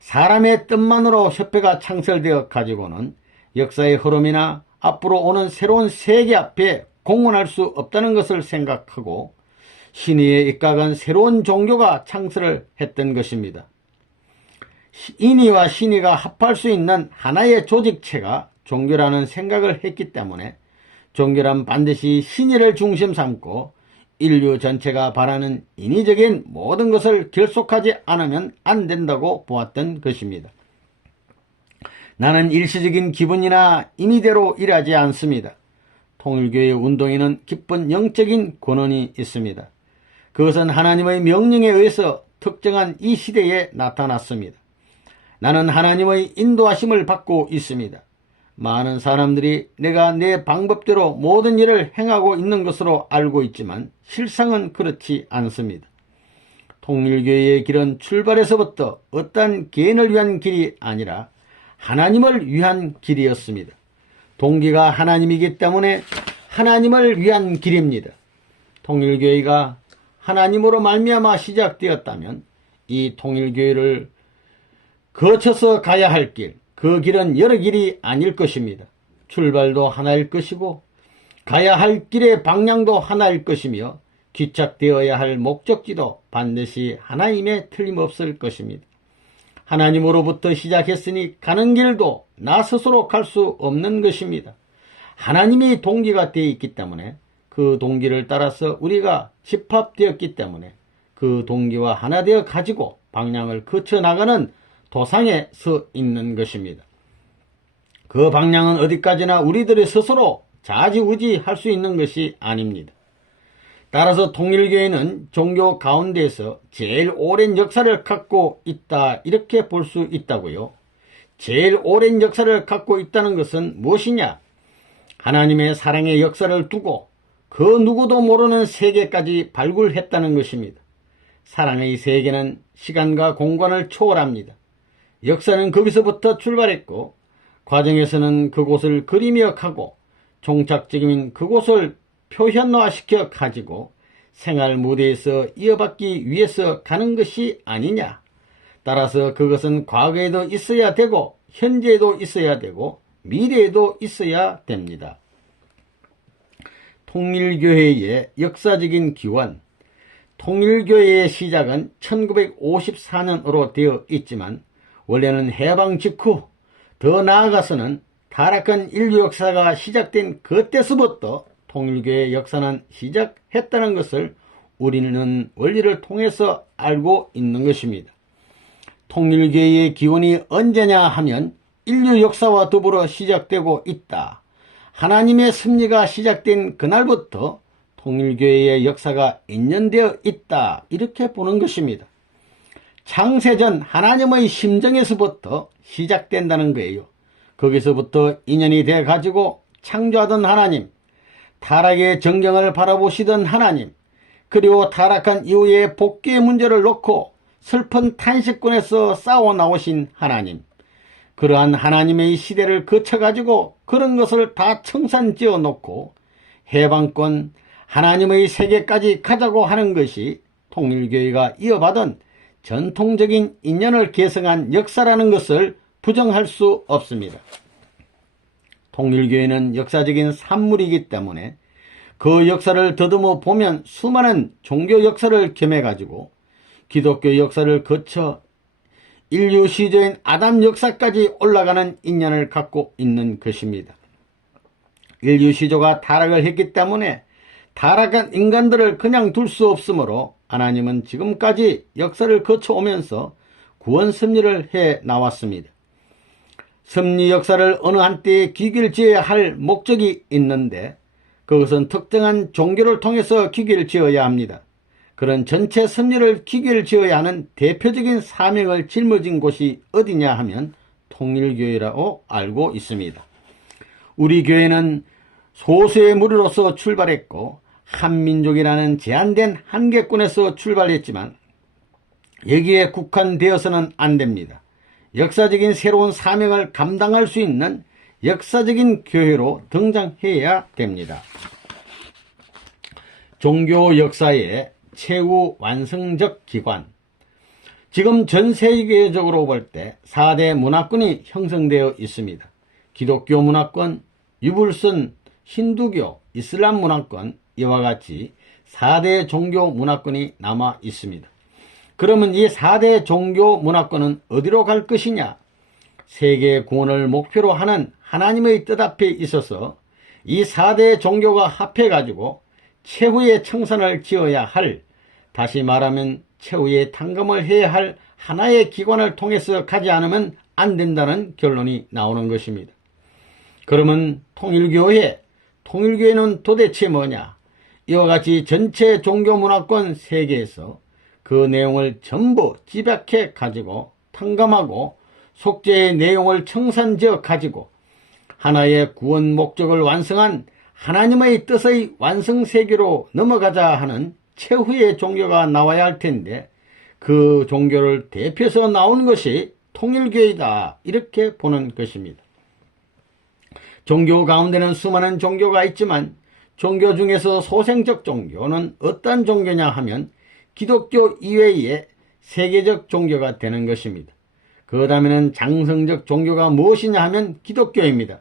사람의 뜻만으로 협회가 창설되어 가지고는 역사의 흐름이나 앞으로 오는 새로운 세계 앞에 공헌할 수 없다는 것을 생각하고 신의에 입각한 새로운 종교가 창설을 했던 것입니다. 인의와 신의가 합할 수 있는 하나의 조직체가 종교라는 생각을 했기 때문에 종교란 반드시 신의를 중심 삼고 인류 전체가 바라는 인위적인 모든 것을 결속하지 않으면 안 된다고 보았던 것입니다. 나는 일시적인 기분이나 임의대로 일하지 않습니다. 통일교회 운동에는 깊은 영적인 권한이 있습니다. 그것은 하나님의 명령에 의해서 특정한 이 시대에 나타났습니다. 나는 하나님의 인도하심을 받고 있습니다. 많은 사람들이 내가 내 방법대로 모든 일을 행하고 있는 것으로 알고 있지만 실상은 그렇지 않습니다. 통일교회의 길은 출발에서부터 어떤 개인을 위한 길이 아니라 하나님을 위한 길이었습니다. 동기가 하나님이기 때문에 하나님을 위한 길입니다. 통일교회가 하나님으로 말미암아 시작되었다면 이 통일교회를 거쳐서 가야 할 길, 그 길은 여러 길이 아닐 것입니다. 출발도 하나일 것이고 가야 할 길의 방향도 하나일 것이며 기착되어야 할 목적지도 반드시 하나임에 틀림없을 것입니다. 하나님으로부터 시작했으니 가는 길도 나 스스로 갈 수 없는 것입니다. 하나님이 동기가 되어 있기 때문에 그 동기를 따라서 우리가 집합되었기 때문에 그 동기와 하나 되어 가지고 방향을 거쳐 나가는 도상에 서 있는 것입니다. 그 방향은 어디까지나 우리들의 스스로 좌지우지할 수 있는 것이 아닙니다. 따라서 통일교회는 종교 가운데서 제일 오랜 역사를 갖고 있다 이렇게 볼 수 있다고요. 제일 오랜 역사를 갖고 있다는 것은 무엇이냐? 하나님의 사랑의 역사를 두고 그 누구도 모르는 세계까지 발굴했다는 것입니다. 사랑의 세계는 시간과 공간을 초월합니다. 역사는 거기서부터 출발했고 과정에서는 그곳을 그리며 가고 종착적인 그곳을 표현화시켜 가지고 생활 무대에서 이어받기 위해서 가는 것이 아니냐. 따라서 그것은 과거에도 있어야 되고 현재에도 있어야 되고 미래에도 있어야 됩니다. 통일교회의 역사적인 기원, 통일교회의 시작은 1954년으로 되어 있지만 원래는 해방 직후, 더 나아가서는 타락한 인류 역사가 시작된 그때서부터 통일교회의 역사는 시작했다는 것을 우리는 원리를 통해서 알고 있는 것입니다. 통일교회의 기원이 언제냐 하면 인류 역사와 더불어 시작되고 있다. 하나님의 섭리가 시작된 그날부터 통일교회의 역사가 인연되어 있다. 이렇게 보는 것입니다. 창세전 하나님의 심정에서부터 시작된다는 거예요. 거기서부터 인연이 돼 가지고 창조하던 하나님, 타락의 정경을 바라보시던 하나님, 그리고 타락한 이후에 복귀의 문제를 놓고 슬픈 탄식권에서 싸워 나오신 하나님, 그러한 하나님의 시대를 거쳐가지고 그런 것을 다 청산지어 놓고 해방권 하나님의 세계까지 가자고 하는 것이 통일교회가 이어받은 전통적인 인연을 계승한 역사라는 것을 부정할 수 없습니다. 통일교회는 역사적인 산물이기 때문에 그 역사를 더듬어 보면 수많은 종교 역사를 겸해가지고 기독교 역사를 거쳐 인류 시조인 아담 역사까지 올라가는 인연을 갖고 있는 것입니다. 인류 시조가 타락을 했기 때문에 타락한 인간들을 그냥 둘 수 없으므로 하나님은 지금까지 역사를 거쳐오면서 구원 섭리를 해 나왔습니다. 섭리 역사를 어느 한때에 기결지어야 할 목적이 있는데 그것은 특정한 종교를 통해서 기결지어야 합니다. 그런 전체 섭리를 기결지어야 하는 대표적인 사명을 짊어진 곳이 어디냐 하면 통일교회라고 알고 있습니다. 우리 교회는 소수의 무리로서 출발했고 한민족이라는 제한된 한계권에서 출발했지만 여기에 국한되어서는 안 됩니다. 역사적인 새로운 사명을 감당할 수 있는 역사적인 교회로 등장해야 됩니다. 종교 역사의 최후 완성적 기관, 지금 전 세계적으로 볼 때 4대 문화권이 형성되어 있습니다. 기독교 문화권, 유불선, 힌두교, 이슬람 문화권, 이와 같이 4대 종교 문화권이 남아 있습니다. 그러면 이 4대 종교 문화권은 어디로 갈 것이냐? 세계 구원을 목표로 하는 하나님의 뜻 앞에 있어서 이 4대 종교가 합해가지고 최후의 청산을 지어야 할, 다시 말하면 최후의 탕감을 해야 할 하나의 기관을 통해서 가지 않으면 안 된다는 결론이 나오는 것입니다. 그러면 통일교회는 도대체 뭐냐? 이와 같이 전체 종교문화권 세계에서 그 내용을 전부 집약해 가지고 탕감하고 속죄의 내용을 청산지어 가지고 하나의 구원 목적을 완성한 하나님의 뜻의 완성세계로 넘어가자 하는 최후의 종교가 나와야 할 텐데 그 종교를 대표해서 나온 것이 통일교회다 이렇게 보는 것입니다. 종교 가운데는 수많은 종교가 있지만 종교 중에서 소생적 종교는 어떤 종교냐 하면 기독교 이외의 세계적 종교가 되는 것입니다. 그 다음에는 장성적 종교가 무엇이냐 하면 기독교입니다.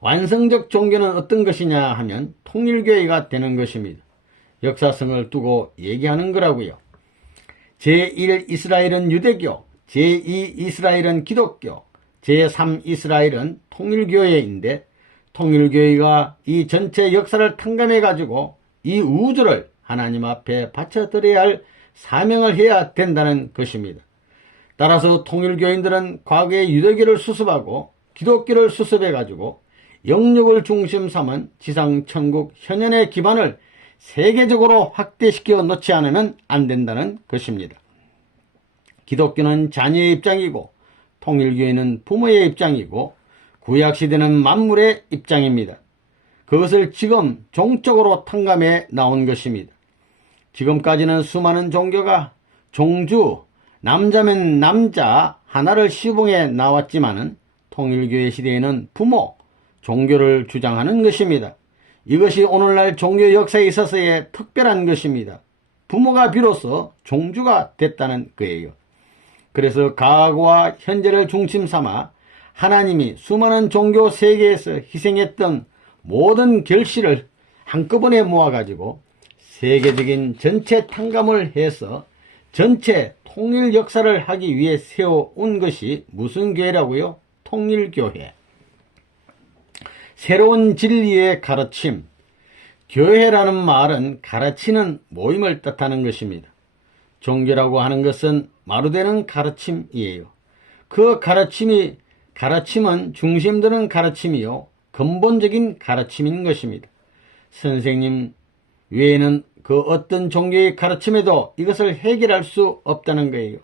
완성적 종교는 어떤 것이냐 하면 통일교회가 되는 것입니다. 역사성을 두고 얘기하는 거라고요. 제1 이스라엘은 유대교, 제2 이스라엘은 기독교, 제3 이스라엘은 통일교회인데 통일교회가 이 전체 역사를 탕감해 가지고 이 우주를 하나님 앞에 바쳐드려야 할 사명을 해야 된다는 것입니다. 따라서 통일교인들은 과거에 유대교를 수습하고 기독교를 수습해 가지고 영육을 중심 삼은 지상천국 현현의 기반을 세계적으로 확대시켜 놓지 않으면 안 된다는 것입니다. 기독교는 자녀의 입장이고 통일교회는 부모의 입장이고 구약시대는 만물의 입장입니다. 그것을 지금 종적으로 탕감해 나온 것입니다. 지금까지는 수많은 종교가 종주, 남자면 남자 하나를 시봉해 나왔지만은 통일교회 시대에는 부모, 종교를 주장하는 것입니다. 이것이 오늘날 종교 역사에 있어서의 특별한 것입니다. 부모가 비로소 종주가 됐다는 거예요. 그래서 과거와 현재를 중심 삼아 하나님이 수많은 종교 세계에서 희생했던 모든 결실을 한꺼번에 모아가지고 세계적인 전체 탕감을 해서 전체 통일 역사를 하기 위해 세워온 것이 무슨 교회라고요? 통일교회. 새로운 진리의 가르침. 교회라는 말은 가르치는 모임을 뜻하는 것입니다. 종교라고 하는 것은 마루되는 가르침이에요. 그 가르침은 중심드는 가르침이요 근본적인 가르침인 것입니다. 선생님 외에는 그 어떤 종교의 가르침에도 이것을 해결할 수 없다는 거예요.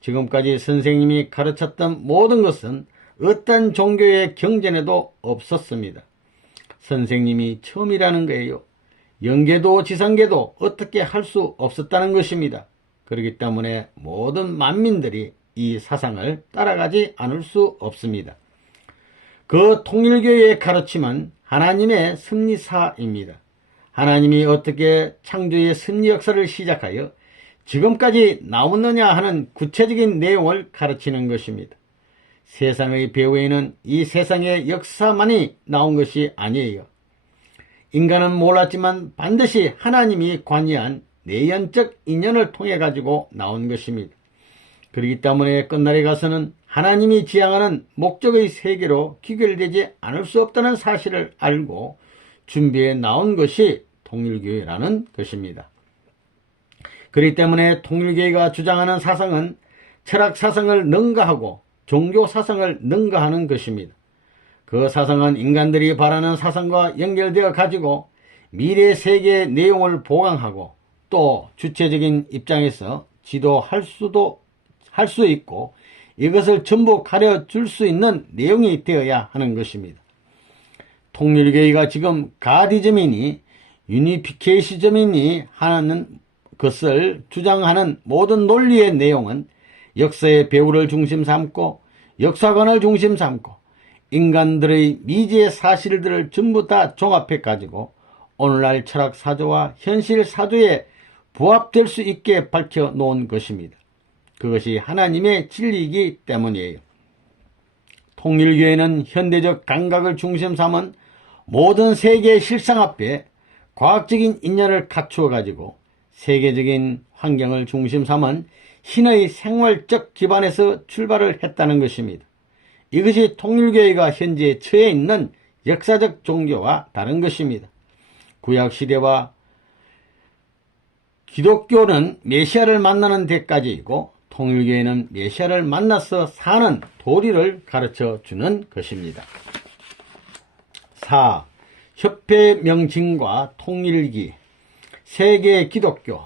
지금까지 선생님이 가르쳤던 모든 것은 어떤 종교의 경전에도 없었습니다. 선생님이 처음이라는 거예요. 영계도 지상계도 어떻게 할 수 없었다는 것입니다. 그렇기 때문에 모든 만민들이 이 사상을 따라가지 않을 수 없습니다. 그 통일교회의 가르침은 하나님의 섭리사입니다. 하나님이 어떻게 창조의 섭리 역사를 시작하여 지금까지 나오느냐 하는 구체적인 내용을 가르치는 것입니다. 세상의 배후에는 이 세상의 역사만이 나온 것이 아니에요. 인간은 몰랐지만 반드시 하나님이 관여한 내연적 인연을 통해 가지고 나온 것입니다. 그렇기 때문에 끝날에 가서는 하나님이 지향하는 목적의 세계로 귀결되지 않을 수 없다는 사실을 알고 준비해 나온 것이 통일교회라는 것입니다. 그렇기 때문에 통일교회가 주장하는 사상은 철학 사상을 능가하고 종교 사상을 능가하는 것입니다. 그 사상은 인간들이 바라는 사상과 연결되어 가지고 미래 세계의 내용을 보강하고 또 주체적인 입장에서 지도할 수 있고 이것을 전부 가려줄 수 있는 내용이 되어야 하는 것입니다. 통일교회가 지금 가디즘이니 유니피케이시즘이니 하는 것을 주장하는 모든 논리의 내용은 역사의 배후를 중심 삼고 역사관을 중심 삼고 인간들의 미지의 사실들을 전부 다 종합해 가지고 오늘날 철학 사조와 현실 사조에 부합될 수 있게 밝혀 놓은 것입니다. 그것이 하나님의 진리이기 때문이에요. 통일교회는 현대적 감각을 중심 삼은 모든 세계의 실상 앞에 과학적인 인연을 갖추어 가지고 세계적인 환경을 중심 삼은 신의 생활적 기반에서 출발을 했다는 것입니다. 이것이 통일교회가 현재 처해 있는 역사적 종교와 다른 것입니다. 구약시대와 기독교는 메시아를 만나는 데까지이고 통일교회는 메시아를 만나서 사는 도리를 가르쳐주는 것입니다. 4. 협회 명칭과 통일기. 세계 기독교.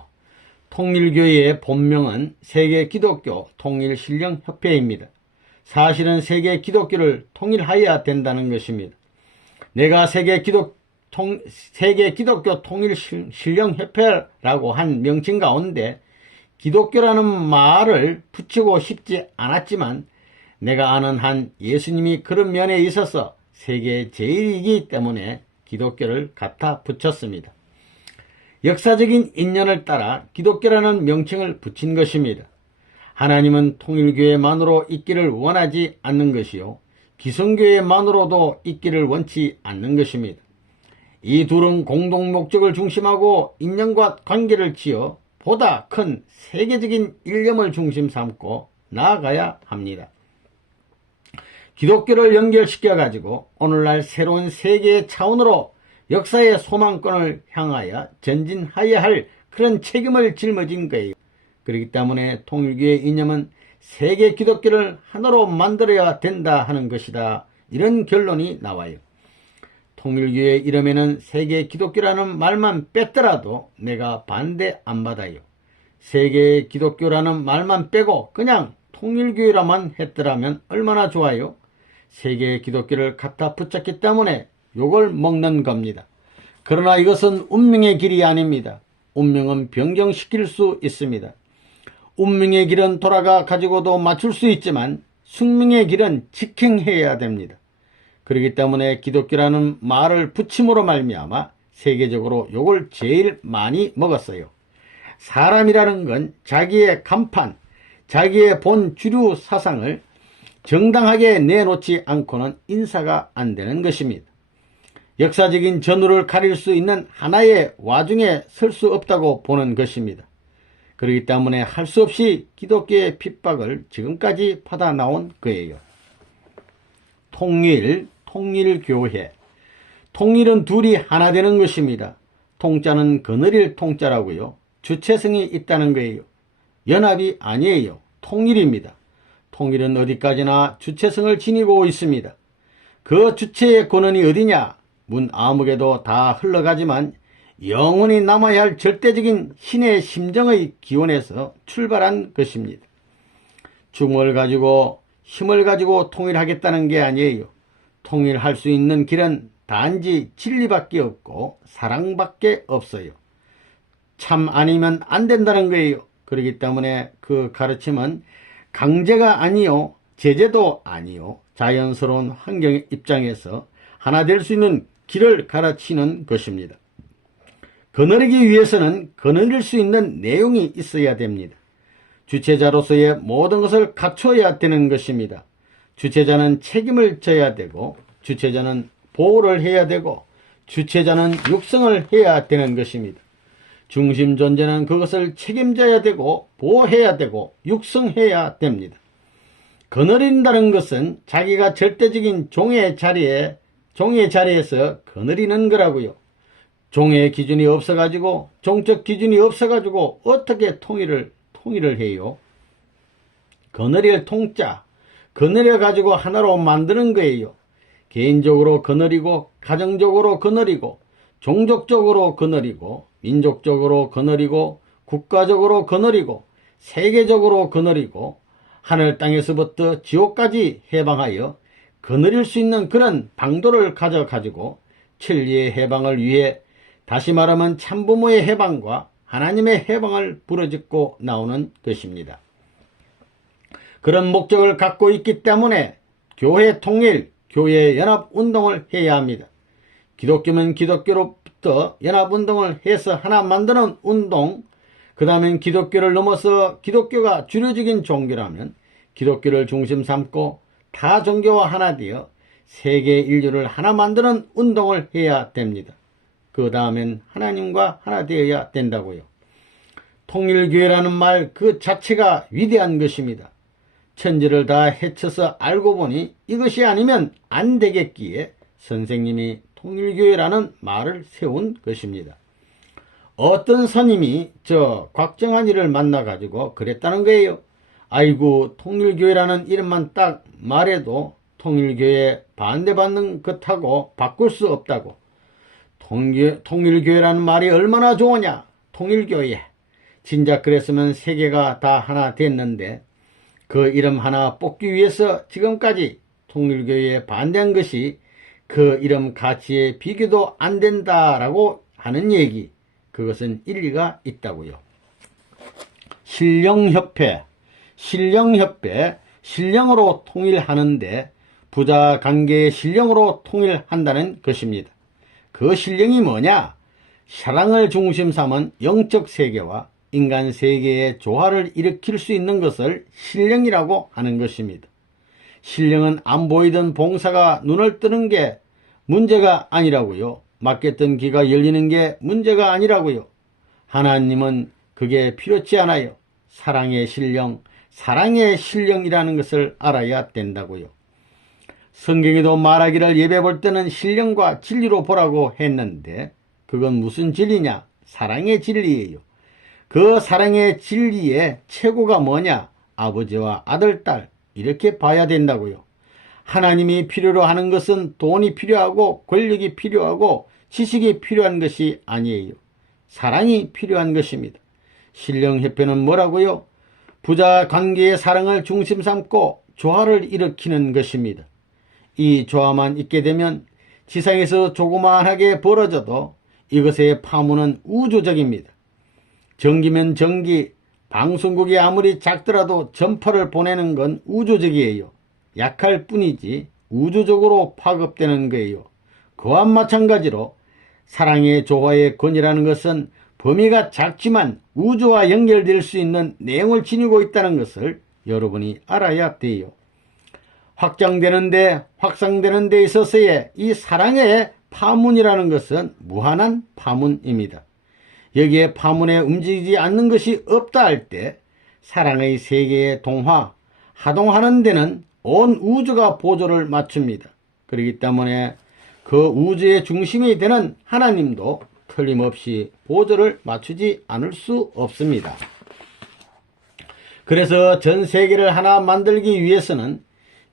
통일교회의 본명은 세계 기독교 통일신령협회입니다. 사실은 세계 기독교를 통일하여야 된다는 것입니다. 내가 세계 기독교 통일신령협회라고 한 명칭 가운데 기독교라는 말을 붙이고 싶지 않았지만 내가 아는 한 예수님이 그런 면에 있어서 세계 제일이기 때문에 기독교를 갖다 붙였습니다. 역사적인 인연을 따라 기독교라는 명칭을 붙인 것입니다. 하나님은 통일교회만으로 있기를 원하지 않는 것이요, 기성교회만으로도 있기를 원치 않는 것입니다. 이 둘은 공동 목적을 중심하고 인연과 관계를 지어 보다 큰 세계적인 일념을 중심 삼고 나아가야 합니다. 기독교를 연결시켜 가지고 오늘날 새로운 세계의 차원으로 역사의 소망권을 향하여 전진하여야 할 그런 책임을 짊어진 거예요. 그렇기 때문에 통일교의 이념은 세계 기독교를 하나로 만들어야 된다 하는 것이다, 이런 결론이 나와요. 통일교의 이름에는 세계 기독교라는 말만 뺐더라도 내가 반대 안 받아요. 세계 기독교라는 말만 빼고 그냥 통일교회라만 했더라면 얼마나 좋아요. 세계 기독교를 갖다 붙였기 때문에 욕을 먹는 겁니다. 그러나 이것은 운명의 길이 아닙니다. 운명은 변경시킬 수 있습니다. 운명의 길은 돌아가 가지고도 맞출 수 있지만 숙명의 길은 직행해야 됩니다. 그렇기 때문에 기독교라는 말을 붙임으로 말미암아 세계적으로 욕을 제일 많이 먹었어요. 사람이라는 건 자기의 간판, 자기의 본 주류 사상을 정당하게 내놓지 않고는 인사가 안 되는 것입니다. 역사적인 전후를 가릴 수 있는 하나의 와중에 설 수 없다고 보는 것입니다. 그렇기 때문에 할 수 없이 기독교의 핍박을 지금까지 받아 나온 거예요. 통일교회. 통일은 둘이 하나 되는 것입니다. 통자는 거느릴 통자라고요. 주체성이 있다는 거예요. 연합이 아니에요. 통일입니다. 통일은 어디까지나 주체성을 지니고 있습니다. 그 주체의 근원이 어디냐? 문 아무개도 다 흘러가지만 영원히 남아야 할 절대적인 신의 심정의 기원에서 출발한 것입니다. 중을 가지고 힘을 가지고 통일하겠다는 게 아니에요. 통일할 수 있는 길은 단지 진리밖에 없고 사랑밖에 없어요. 참 아니면 안 된다는 거예요. 그렇기 때문에 그 가르침은 강제가 아니요, 제재도 아니요, 자연스러운 환경의 입장에서 하나 될 수 있는 길을 가르치는 것입니다. 거느리기 위해서는 거느릴 수 있는 내용이 있어야 됩니다. 주체자로서의 모든 것을 갖춰야 되는 것입니다. 주체자는 책임을 져야 되고, 주체자는 보호를 해야 되고, 주체자는 육성을 해야 되는 것입니다. 중심 존재는 그것을 책임져야 되고, 보호해야 되고, 육성해야 됩니다. 거느린다는 것은 자기가 절대적인 종의 자리에서 거느리는 거라고요. 종의 기준이 없어가지고, 종적 기준이 없어가지고 어떻게 통일을 해요? 거느릴 통자, 거느려가지고 하나로 만드는 거예요. 개인적으로 거느리고, 가정적으로 거느리고, 종족적으로 거느리고, 민족적으로 거느리고, 국가적으로 거느리고, 세계적으로 거느리고, 하늘 땅에서부터 지옥까지 해방하여 거느릴 수 있는 그런 방도를 가져가지고 천리의 해방을 위해, 다시 말하면 참부모의 해방과 하나님의 해방을 부르짖고 나오는 것입니다. 그런 목적을 갖고 있기 때문에 교회 통일, 교회 연합운동을 해야 합니다. 기독교면 기독교로부터 연합운동을 해서 하나 만드는 운동, 그 다음엔 기독교를 넘어서 기독교가 주류적인 종교라면 기독교를 중심 삼고 타 종교와 하나 되어 세계 인류를 하나 만드는 운동을 해야 됩니다. 그 다음엔 하나님과 하나 되어야 된다고요. 통일교회라는 말 그 자체가 위대한 것입니다. 천지를 다 헤쳐서 알고 보니 이것이 아니면 안 되겠기에 선생님이 통일교회라는 말을 세운 것입니다. 어떤 스님이 곽정한이를 만나가지고 그랬다는 거예요. 아이고, 통일교회라는 이름만 딱 말해도 통일교회 반대받는 것하고 바꿀 수 없다고. 통일교회라는 말이 얼마나 좋으냐. 통일교회. 진작 그랬으면 세계가 다 하나 됐는데 그 이름 하나 뽑기 위해서 지금까지 통일교회에 반대한 것이 그 이름 가치에 비교도 안 된다라고 하는 얘기, 그것은 일리가 있다고요. 신령협회, 신령으로 통일하는데 부자 관계의 신령으로 통일한다는 것입니다. 그 신령이 뭐냐? 사랑을 중심 삼은 영적 세계와 인간 세계의 조화를 일으킬 수 있는 것을 신령이라고 하는 것입니다. 신령은 안 보이던 봉사가 눈을 뜨는 게 문제가 아니라고요. 막혔던 귀가 열리는 게 문제가 아니라고요. 하나님은 그게 필요치 않아요. 사랑의 신령이라는 것을 알아야 된다고요. 성경에도 말하기를 예배 볼 때는 신령과 진리로 보라고 했는데 그건 무슨 진리냐? 사랑의 진리예요. 그 사랑의 진리의 최고가 뭐냐? 아버지와 아들, 딸 이렇게 봐야 된다고요. 하나님이 필요로 하는 것은 돈이 필요하고 권력이 필요하고 지식이 필요한 것이 아니에요. 사랑이 필요한 것입니다. 신령협회는 뭐라고요? 부자 관계의 사랑을 중심 삼고 조화를 일으키는 것입니다. 이 조화만 있게 되면 지상에서 조그만하게 벌어져도 이것의 파문은 우주적입니다. 전기면 전기, 방송국이 아무리 작더라도 전파를 보내는 건 우주적이에요. 약할 뿐이지 우주적으로 파급되는 거예요. 그와 마찬가지로 사랑의 조화의 권위라는 것은 범위가 작지만 우주와 연결될 수 있는 내용을 지니고 있다는 것을 여러분이 알아야 돼요. 확장되는 데 있어서의 이 사랑의 파문이라는 것은 무한한 파문입니다. 여기에 파문에 움직이지 않는 것이 없다 할 때 사랑의 세계의 하동하는 데는 온 우주가 보조를 맞춥니다. 그렇기 때문에 그 우주의 중심이 되는 하나님도 틀림없이 보조를 맞추지 않을 수 없습니다. 그래서 전 세계를 하나 만들기 위해서는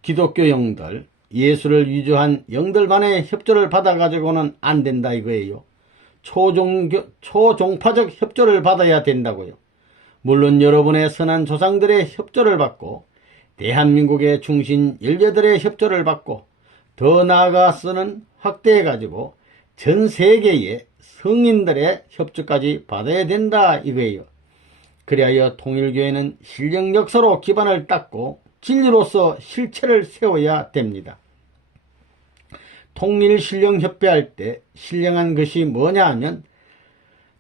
기독교 영들, 예수를 위조한 영들만의 협조를 받아가지고는 안 된다 이거예요. 초종파적 협조를 받아야 된다고요. 물론 여러분의 선한 조상들의 협조를 받고 대한민국의 충신 열려들의 협조를 받고 더 나아가서는 확대해가지고 전 세계의 성인들의 협조까지 받아야 된다 이거예요. 그리하여 통일교회는 신령 역사로 기반을 닦고 진리로서 실체를 세워야 됩니다. 통일신령협회 할 때 신령한 것이 뭐냐 하면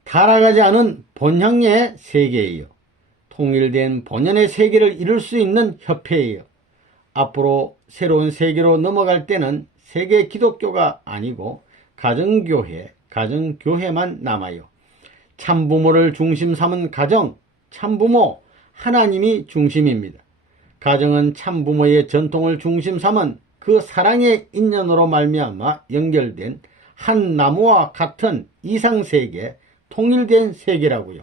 타락하지 않은 본향의 세계예요. 통일된 본연의 세계를 이룰 수 있는 협회예요. 앞으로 새로운 세계로 넘어갈 때는 세계 기독교가 아니고 가정교회만 남아요. 참부모를 중심 삼은 가정, 참부모, 하나님이 중심입니다. 가정은 참부모의 전통을 중심 삼은 그 사랑의 인연으로 말미암아 연결된 한 나무와 같은 이상세계, 통일된 세계라고요.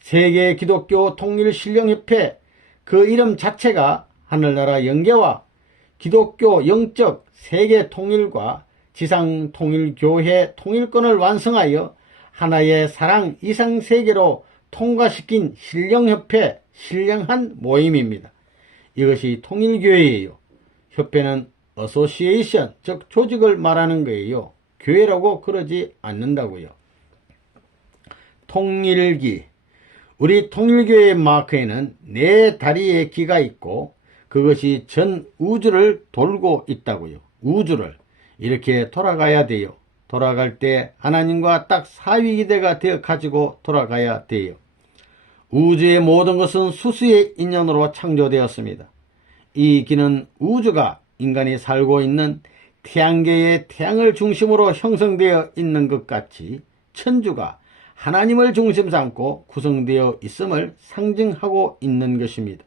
세계 기독교 통일신령협회 그 이름 자체가 하늘나라 영계와 기독교 영적 세계 통일과 지상 통일교회 통일권을 완성하여 하나의 사랑 이상세계로 통과시킨 신령협회, 신령한 모임입니다. 이것이 통일교회예요. 협회는 어소시에이션, 즉 조직을 말하는 거예요. 교회라고 그러지 않는다고요. 통일기, 우리 통일교회의 마크에는 네 다리의 기가 있고 그것이 전 우주를 돌고 있다고요. 우주를 이렇게 돌아가야 돼요. 돌아갈 때 하나님과 딱 사위기대가 되어 가지고 돌아가야 돼요. 우주의 모든 것은 수수의 인연으로 창조되었습니다. 이 기는 우주가 인간이 살고 있는 태양계의 태양을 중심으로 형성되어 있는 것 같이 천주가 하나님을 중심 삼고 구성되어 있음을 상징하고 있는 것입니다.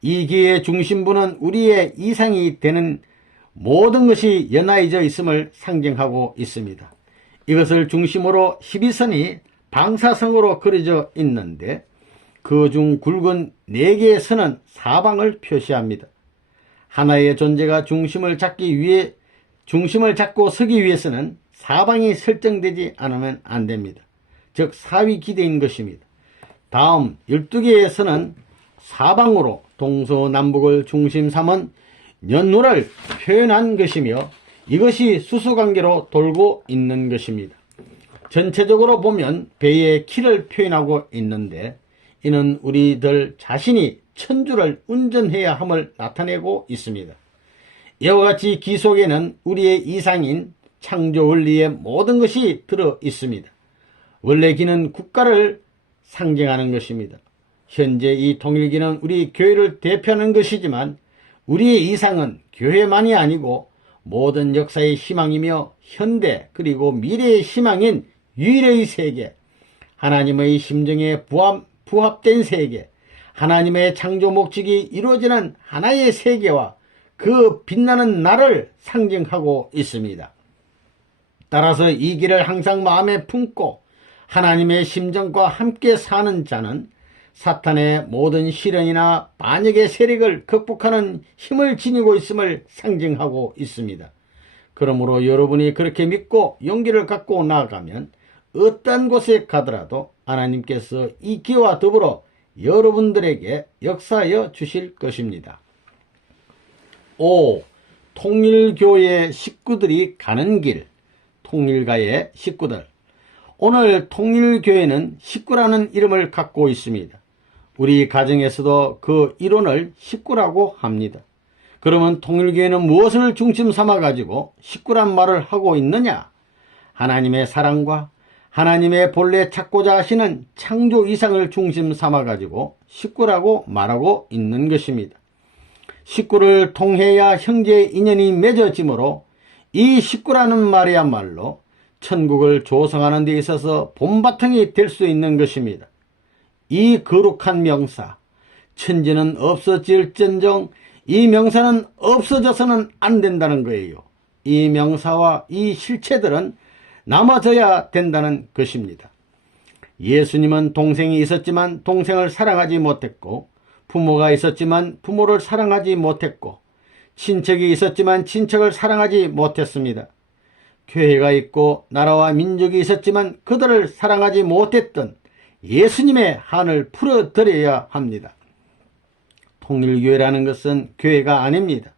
이 기의 중심부는 우리의 이상이 되는 모든 것이 연하여져 있음을 상징하고 있습니다. 이것을 중심으로 12선이 방사성으로 그려져 있는데 그 중 굵은 4개의 선은 사방을 표시합니다. 하나의 존재가 중심을 잡고 서기 위해서는 사방이 설정되지 않으면 안 됩니다. 즉 사위기대인 것입니다. 다음 12개의 선은 사방으로 동서남북을 중심 삼은 연호를 표현한 것이며 이것이 수수관계로 돌고 있는 것입니다. 전체적으로 보면 배의 키를 표현하고 있는데 이는 우리들 자신이 천주를 운전해야 함을 나타내고 있습니다. 이와 같이 기 속에는 우리의 이상인 창조 원리의 모든 것이 들어 있습니다. 원래 기는 국가를 상징하는 것입니다. 현재 이 통일기는 우리 교회를 대표하는 것이지만 우리의 이상은 교회만이 아니고 모든 역사의 희망이며 현대 그리고 미래의 희망인 유일의 세계, 하나님의 심정에 부합된 세계, 하나님의 창조 목적이 이루어지는 하나의 세계와 그 빛나는 날을 상징하고 있습니다. 따라서 이 길을 항상 마음에 품고 하나님의 심정과 함께 사는 자는 사탄의 모든 시련이나 반역의 세력을 극복하는 힘을 지니고 있음을 상징하고 있습니다. 그러므로 여러분이 그렇게 믿고 용기를 갖고 나아가면 어떤 곳에 가더라도 하나님께서 이 기와 더불어 여러분들에게 역사하여 주실 것입니다. 5. 통일교회 식구들이 가는 길. 통일가의 식구들. 오늘 통일교회는 식구라는 이름을 갖고 있습니다. 우리 가정에서도 그 이론을 식구라고 합니다. 그러면 통일교회는 무엇을 중심 삼아가지고 식구란 말을 하고 있느냐? 하나님의 사랑과 하나님의 본래 찾고자 하시는 창조 이상을 중심 삼아가지고 식구라고 말하고 있는 것입니다. 식구를 통해야 형제의 인연이 맺어지므로 이 식구라는 말이야말로 천국을 조성하는 데 있어서 본바탕이 될 수 있는 것입니다. 이 거룩한 명사, 천지는 없어질전정 이 명사는 없어져서는 안 된다는 거예요. 이 명사와 이 실체들은 남아져야 된다는 것입니다. 예수님은 동생이 있었지만 동생을 사랑하지 못했고, 부모가 있었지만 부모를 사랑하지 못했고, 친척이 있었지만 친척을 사랑하지 못했습니다. 교회가 있고 나라와 민족이 있었지만 그들을 사랑하지 못했던 예수님의 한을 풀어드려야 합니다. 통일교회라는 것은 교회가 아닙니다.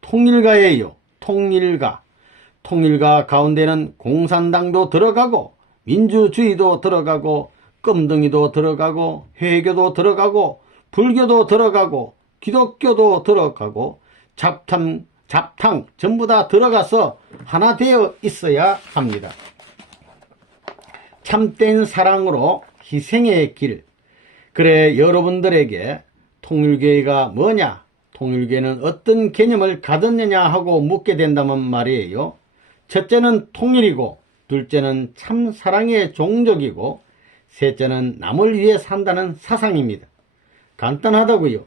통일가예요. 통일가. 통일가 가운데는 공산당도 들어가고 민주주의도 들어가고 끔등이도 들어가고 회교도 들어가고 불교도 들어가고 기독교도 들어가고 잡탕 전부 다 들어가서 하나 되어 있어야 합니다. 참된 사랑으로 희생의 길. 그래, 여러분들에게 통일교회가 뭐냐, 통일교회는 어떤 개념을 가졌느냐 하고 묻게 된다면 말이에요. 첫째는 통일이고, 둘째는 참 사랑의 종족이고, 셋째는 남을 위해 산다는 사상입니다. 간단하다고요.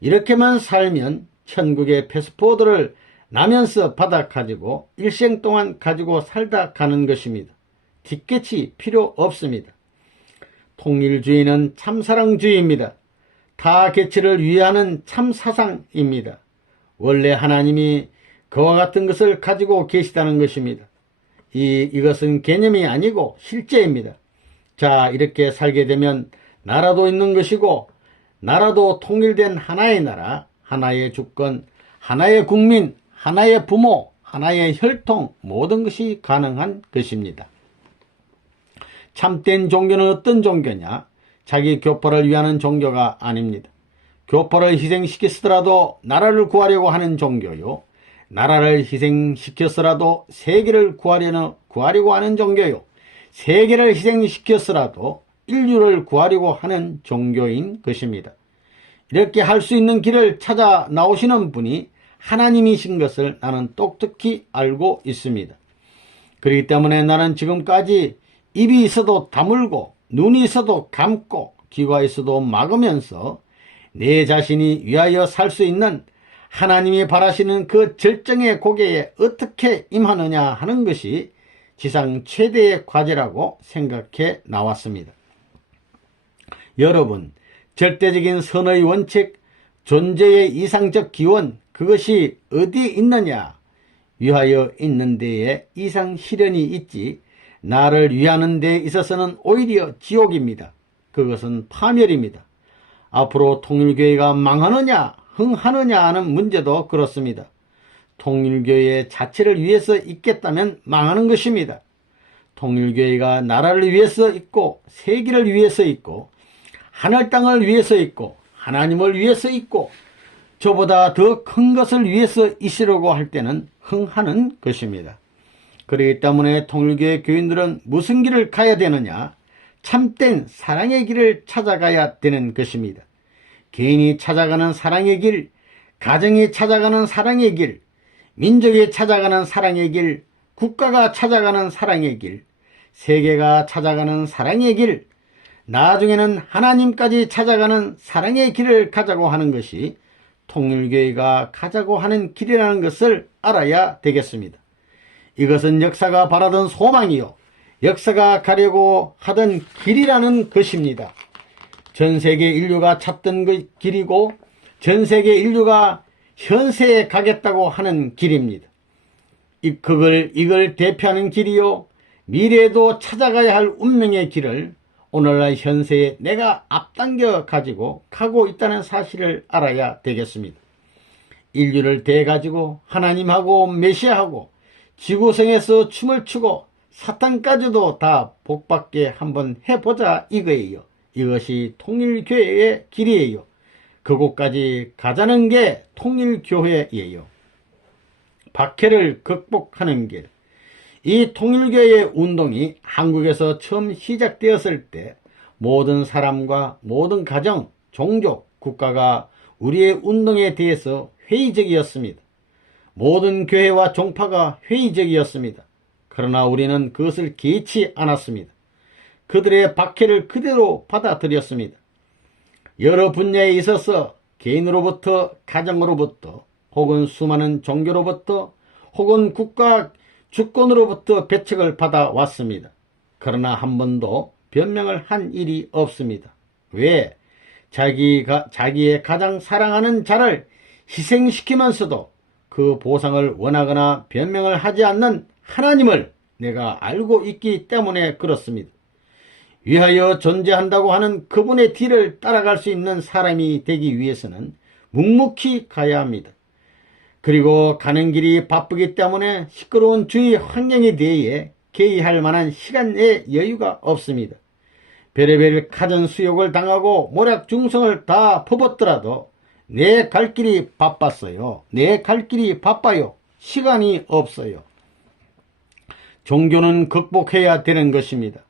이렇게만 살면 천국의 패스포드를 나면서 받아 가지고 일생 동안 가지고 살다 가는 것입니다. 뒷끝이 필요 없습니다. 통일주의는 참사랑주의입니다. 타 개체를 위하는 참사상입니다. 원래 하나님이 그와 같은 것을 가지고 계시다는 것입니다. 이것은 개념이 아니고 실제입니다. 자, 이렇게 살게 되면 나라도 있는 것이고, 나라도 통일된 하나의 나라, 하나의 주권, 하나의 국민, 하나의 부모, 하나의 혈통, 모든 것이 가능한 것입니다. 참된 종교는 어떤 종교냐? 자기 교포를 위하는 종교가 아닙니다. 교포를 희생시켰더라도 나라를 구하려고 하는 종교요. 나라를 희생시켰더라도 세계를 구하려고 하는 종교요. 세계를 희생시켰더라도 인류를 구하려고 하는 종교인 것입니다. 이렇게 할 수 있는 길을 찾아 나오시는 분이 하나님이신 것을 나는 똑똑히 알고 있습니다. 그렇기 때문에 나는 지금까지 입이 있어도 다물고 눈이 있어도 감고 귀가 있어도 막으면서 내 자신이 위하여 살 수 있는 하나님이 바라시는 그 절정의 고개에 어떻게 임하느냐 하는 것이 지상 최대의 과제라고 생각해 나왔습니다. 여러분, 절대적인 선의 원칙, 존재의 이상적 기원, 그것이 어디에 있느냐? 위하여 있는 데에 이상 시련이 있지, 나를 위하는 데에 있어서는 오히려 지옥입니다. 그것은 파멸입니다. 앞으로 통일교회가 망하느냐 흥하느냐 하는 문제도 그렇습니다. 통일교회 자체를 위해서 있겠다면 망하는 것입니다. 통일교회가 나라를 위해서 있고 세계를 위해서 있고 하늘 땅을 위해서 있고 하나님을 위해서 있고 저보다 더 큰 것을 위해서 있으려고 할 때는 흥하는 것입니다. 그렇기 때문에 통일교회 교인들은 무슨 길을 가야 되느냐? 참된 사랑의 길을 찾아가야 되는 것입니다. 개인이 찾아가는 사랑의 길, 가정이 찾아가는 사랑의 길, 민족이 찾아가는 사랑의 길, 국가가 찾아가는 사랑의 길, 세계가 찾아가는 사랑의 길, 나중에는 하나님까지 찾아가는 사랑의 길을 가자고 하는 것이 통일교회가 가자고 하는 길이라는 것을 알아야 되겠습니다. 이것은 역사가 바라던 소망이요, 역사가 가려고 하던 길이라는 것입니다. 전세계 인류가 찾던 그 길이고 전세계 인류가 현세에 가겠다고 하는 길입니다. 이걸 대표하는 길이요, 미래에도 찾아가야 할 운명의 길을 오늘날 현세에 내가 앞당겨 가지고 가고 있다는 사실을 알아야 되겠습니다. 인류를 대가지고 하나님하고 메시아하고 지구성에서 춤을 추고 사탄까지도 다 복받게 한번 해보자 이거예요. 이것이 통일교회의 길이에요. 그곳까지 가자는 게 통일교회예요. 박해를 극복하는 길. 이 통일교회의 운동이 한국에서 처음 시작되었을 때 모든 사람과 모든 가정, 종족, 국가가 우리의 운동에 대해서 회의적이었습니다. 모든 교회와 종파가 회의적이었습니다. 그러나 우리는 그것을 개의치 않았습니다. 그들의 박해를 그대로 받아들였습니다. 여러 분야에 있어서 개인으로부터, 가정으로부터, 혹은 수많은 종교로부터, 혹은 국가 주권으로부터 배척을 받아왔습니다. 그러나 한 번도 변명을 한 일이 없습니다. 왜? 자기의 가장 사랑하는 자를 희생시키면서도 그 보상을 원하거나 변명을 하지 않는 하나님을 내가 알고 있기 때문에 그렇습니다. 위하여 존재한다고 하는 그분의 뒤를 따라갈 수 있는 사람이 되기 위해서는 묵묵히 가야 합니다. 그리고 가는 길이 바쁘기 때문에 시끄러운 주위 환경에 대해 개의할 만한 시간의 여유가 없습니다. 별의별 가전수욕을 당하고 모략중성을 다 퍼붓더라도 내 갈 길이 바빴어요. 내 갈 길이 바빠요. 시간이 없어요. 종교는 극복해야 되는 것입니다.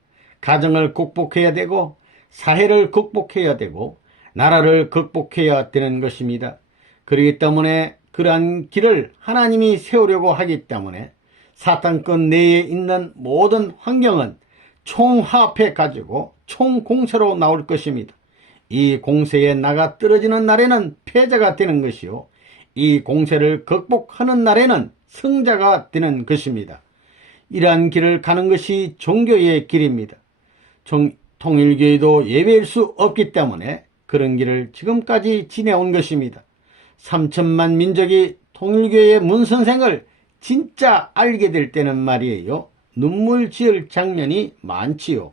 가정을 극복해야 되고 사회를 극복해야 되고 나라를 극복해야 되는 것입니다. 그렇기 때문에 그러한 길을 하나님이 세우려고 하기 때문에 사탄권 내에 있는 모든 환경은 총합해 가지고 총공세로 나올 것입니다. 이 공세에 나가 떨어지는 날에는 패자가 되는 것이요, 이 공세를 극복하는 날에는 승자가 되는 것입니다. 이러한 길을 가는 것이 종교의 길입니다. 통일교회도 예외일 수 없기 때문에 그런 길을 지금까지 지내온 것입니다. 3천만 민족이 통일교회의 문선생을 진짜 알게 될 때는 말이에요, 눈물 지을 장면이 많지요.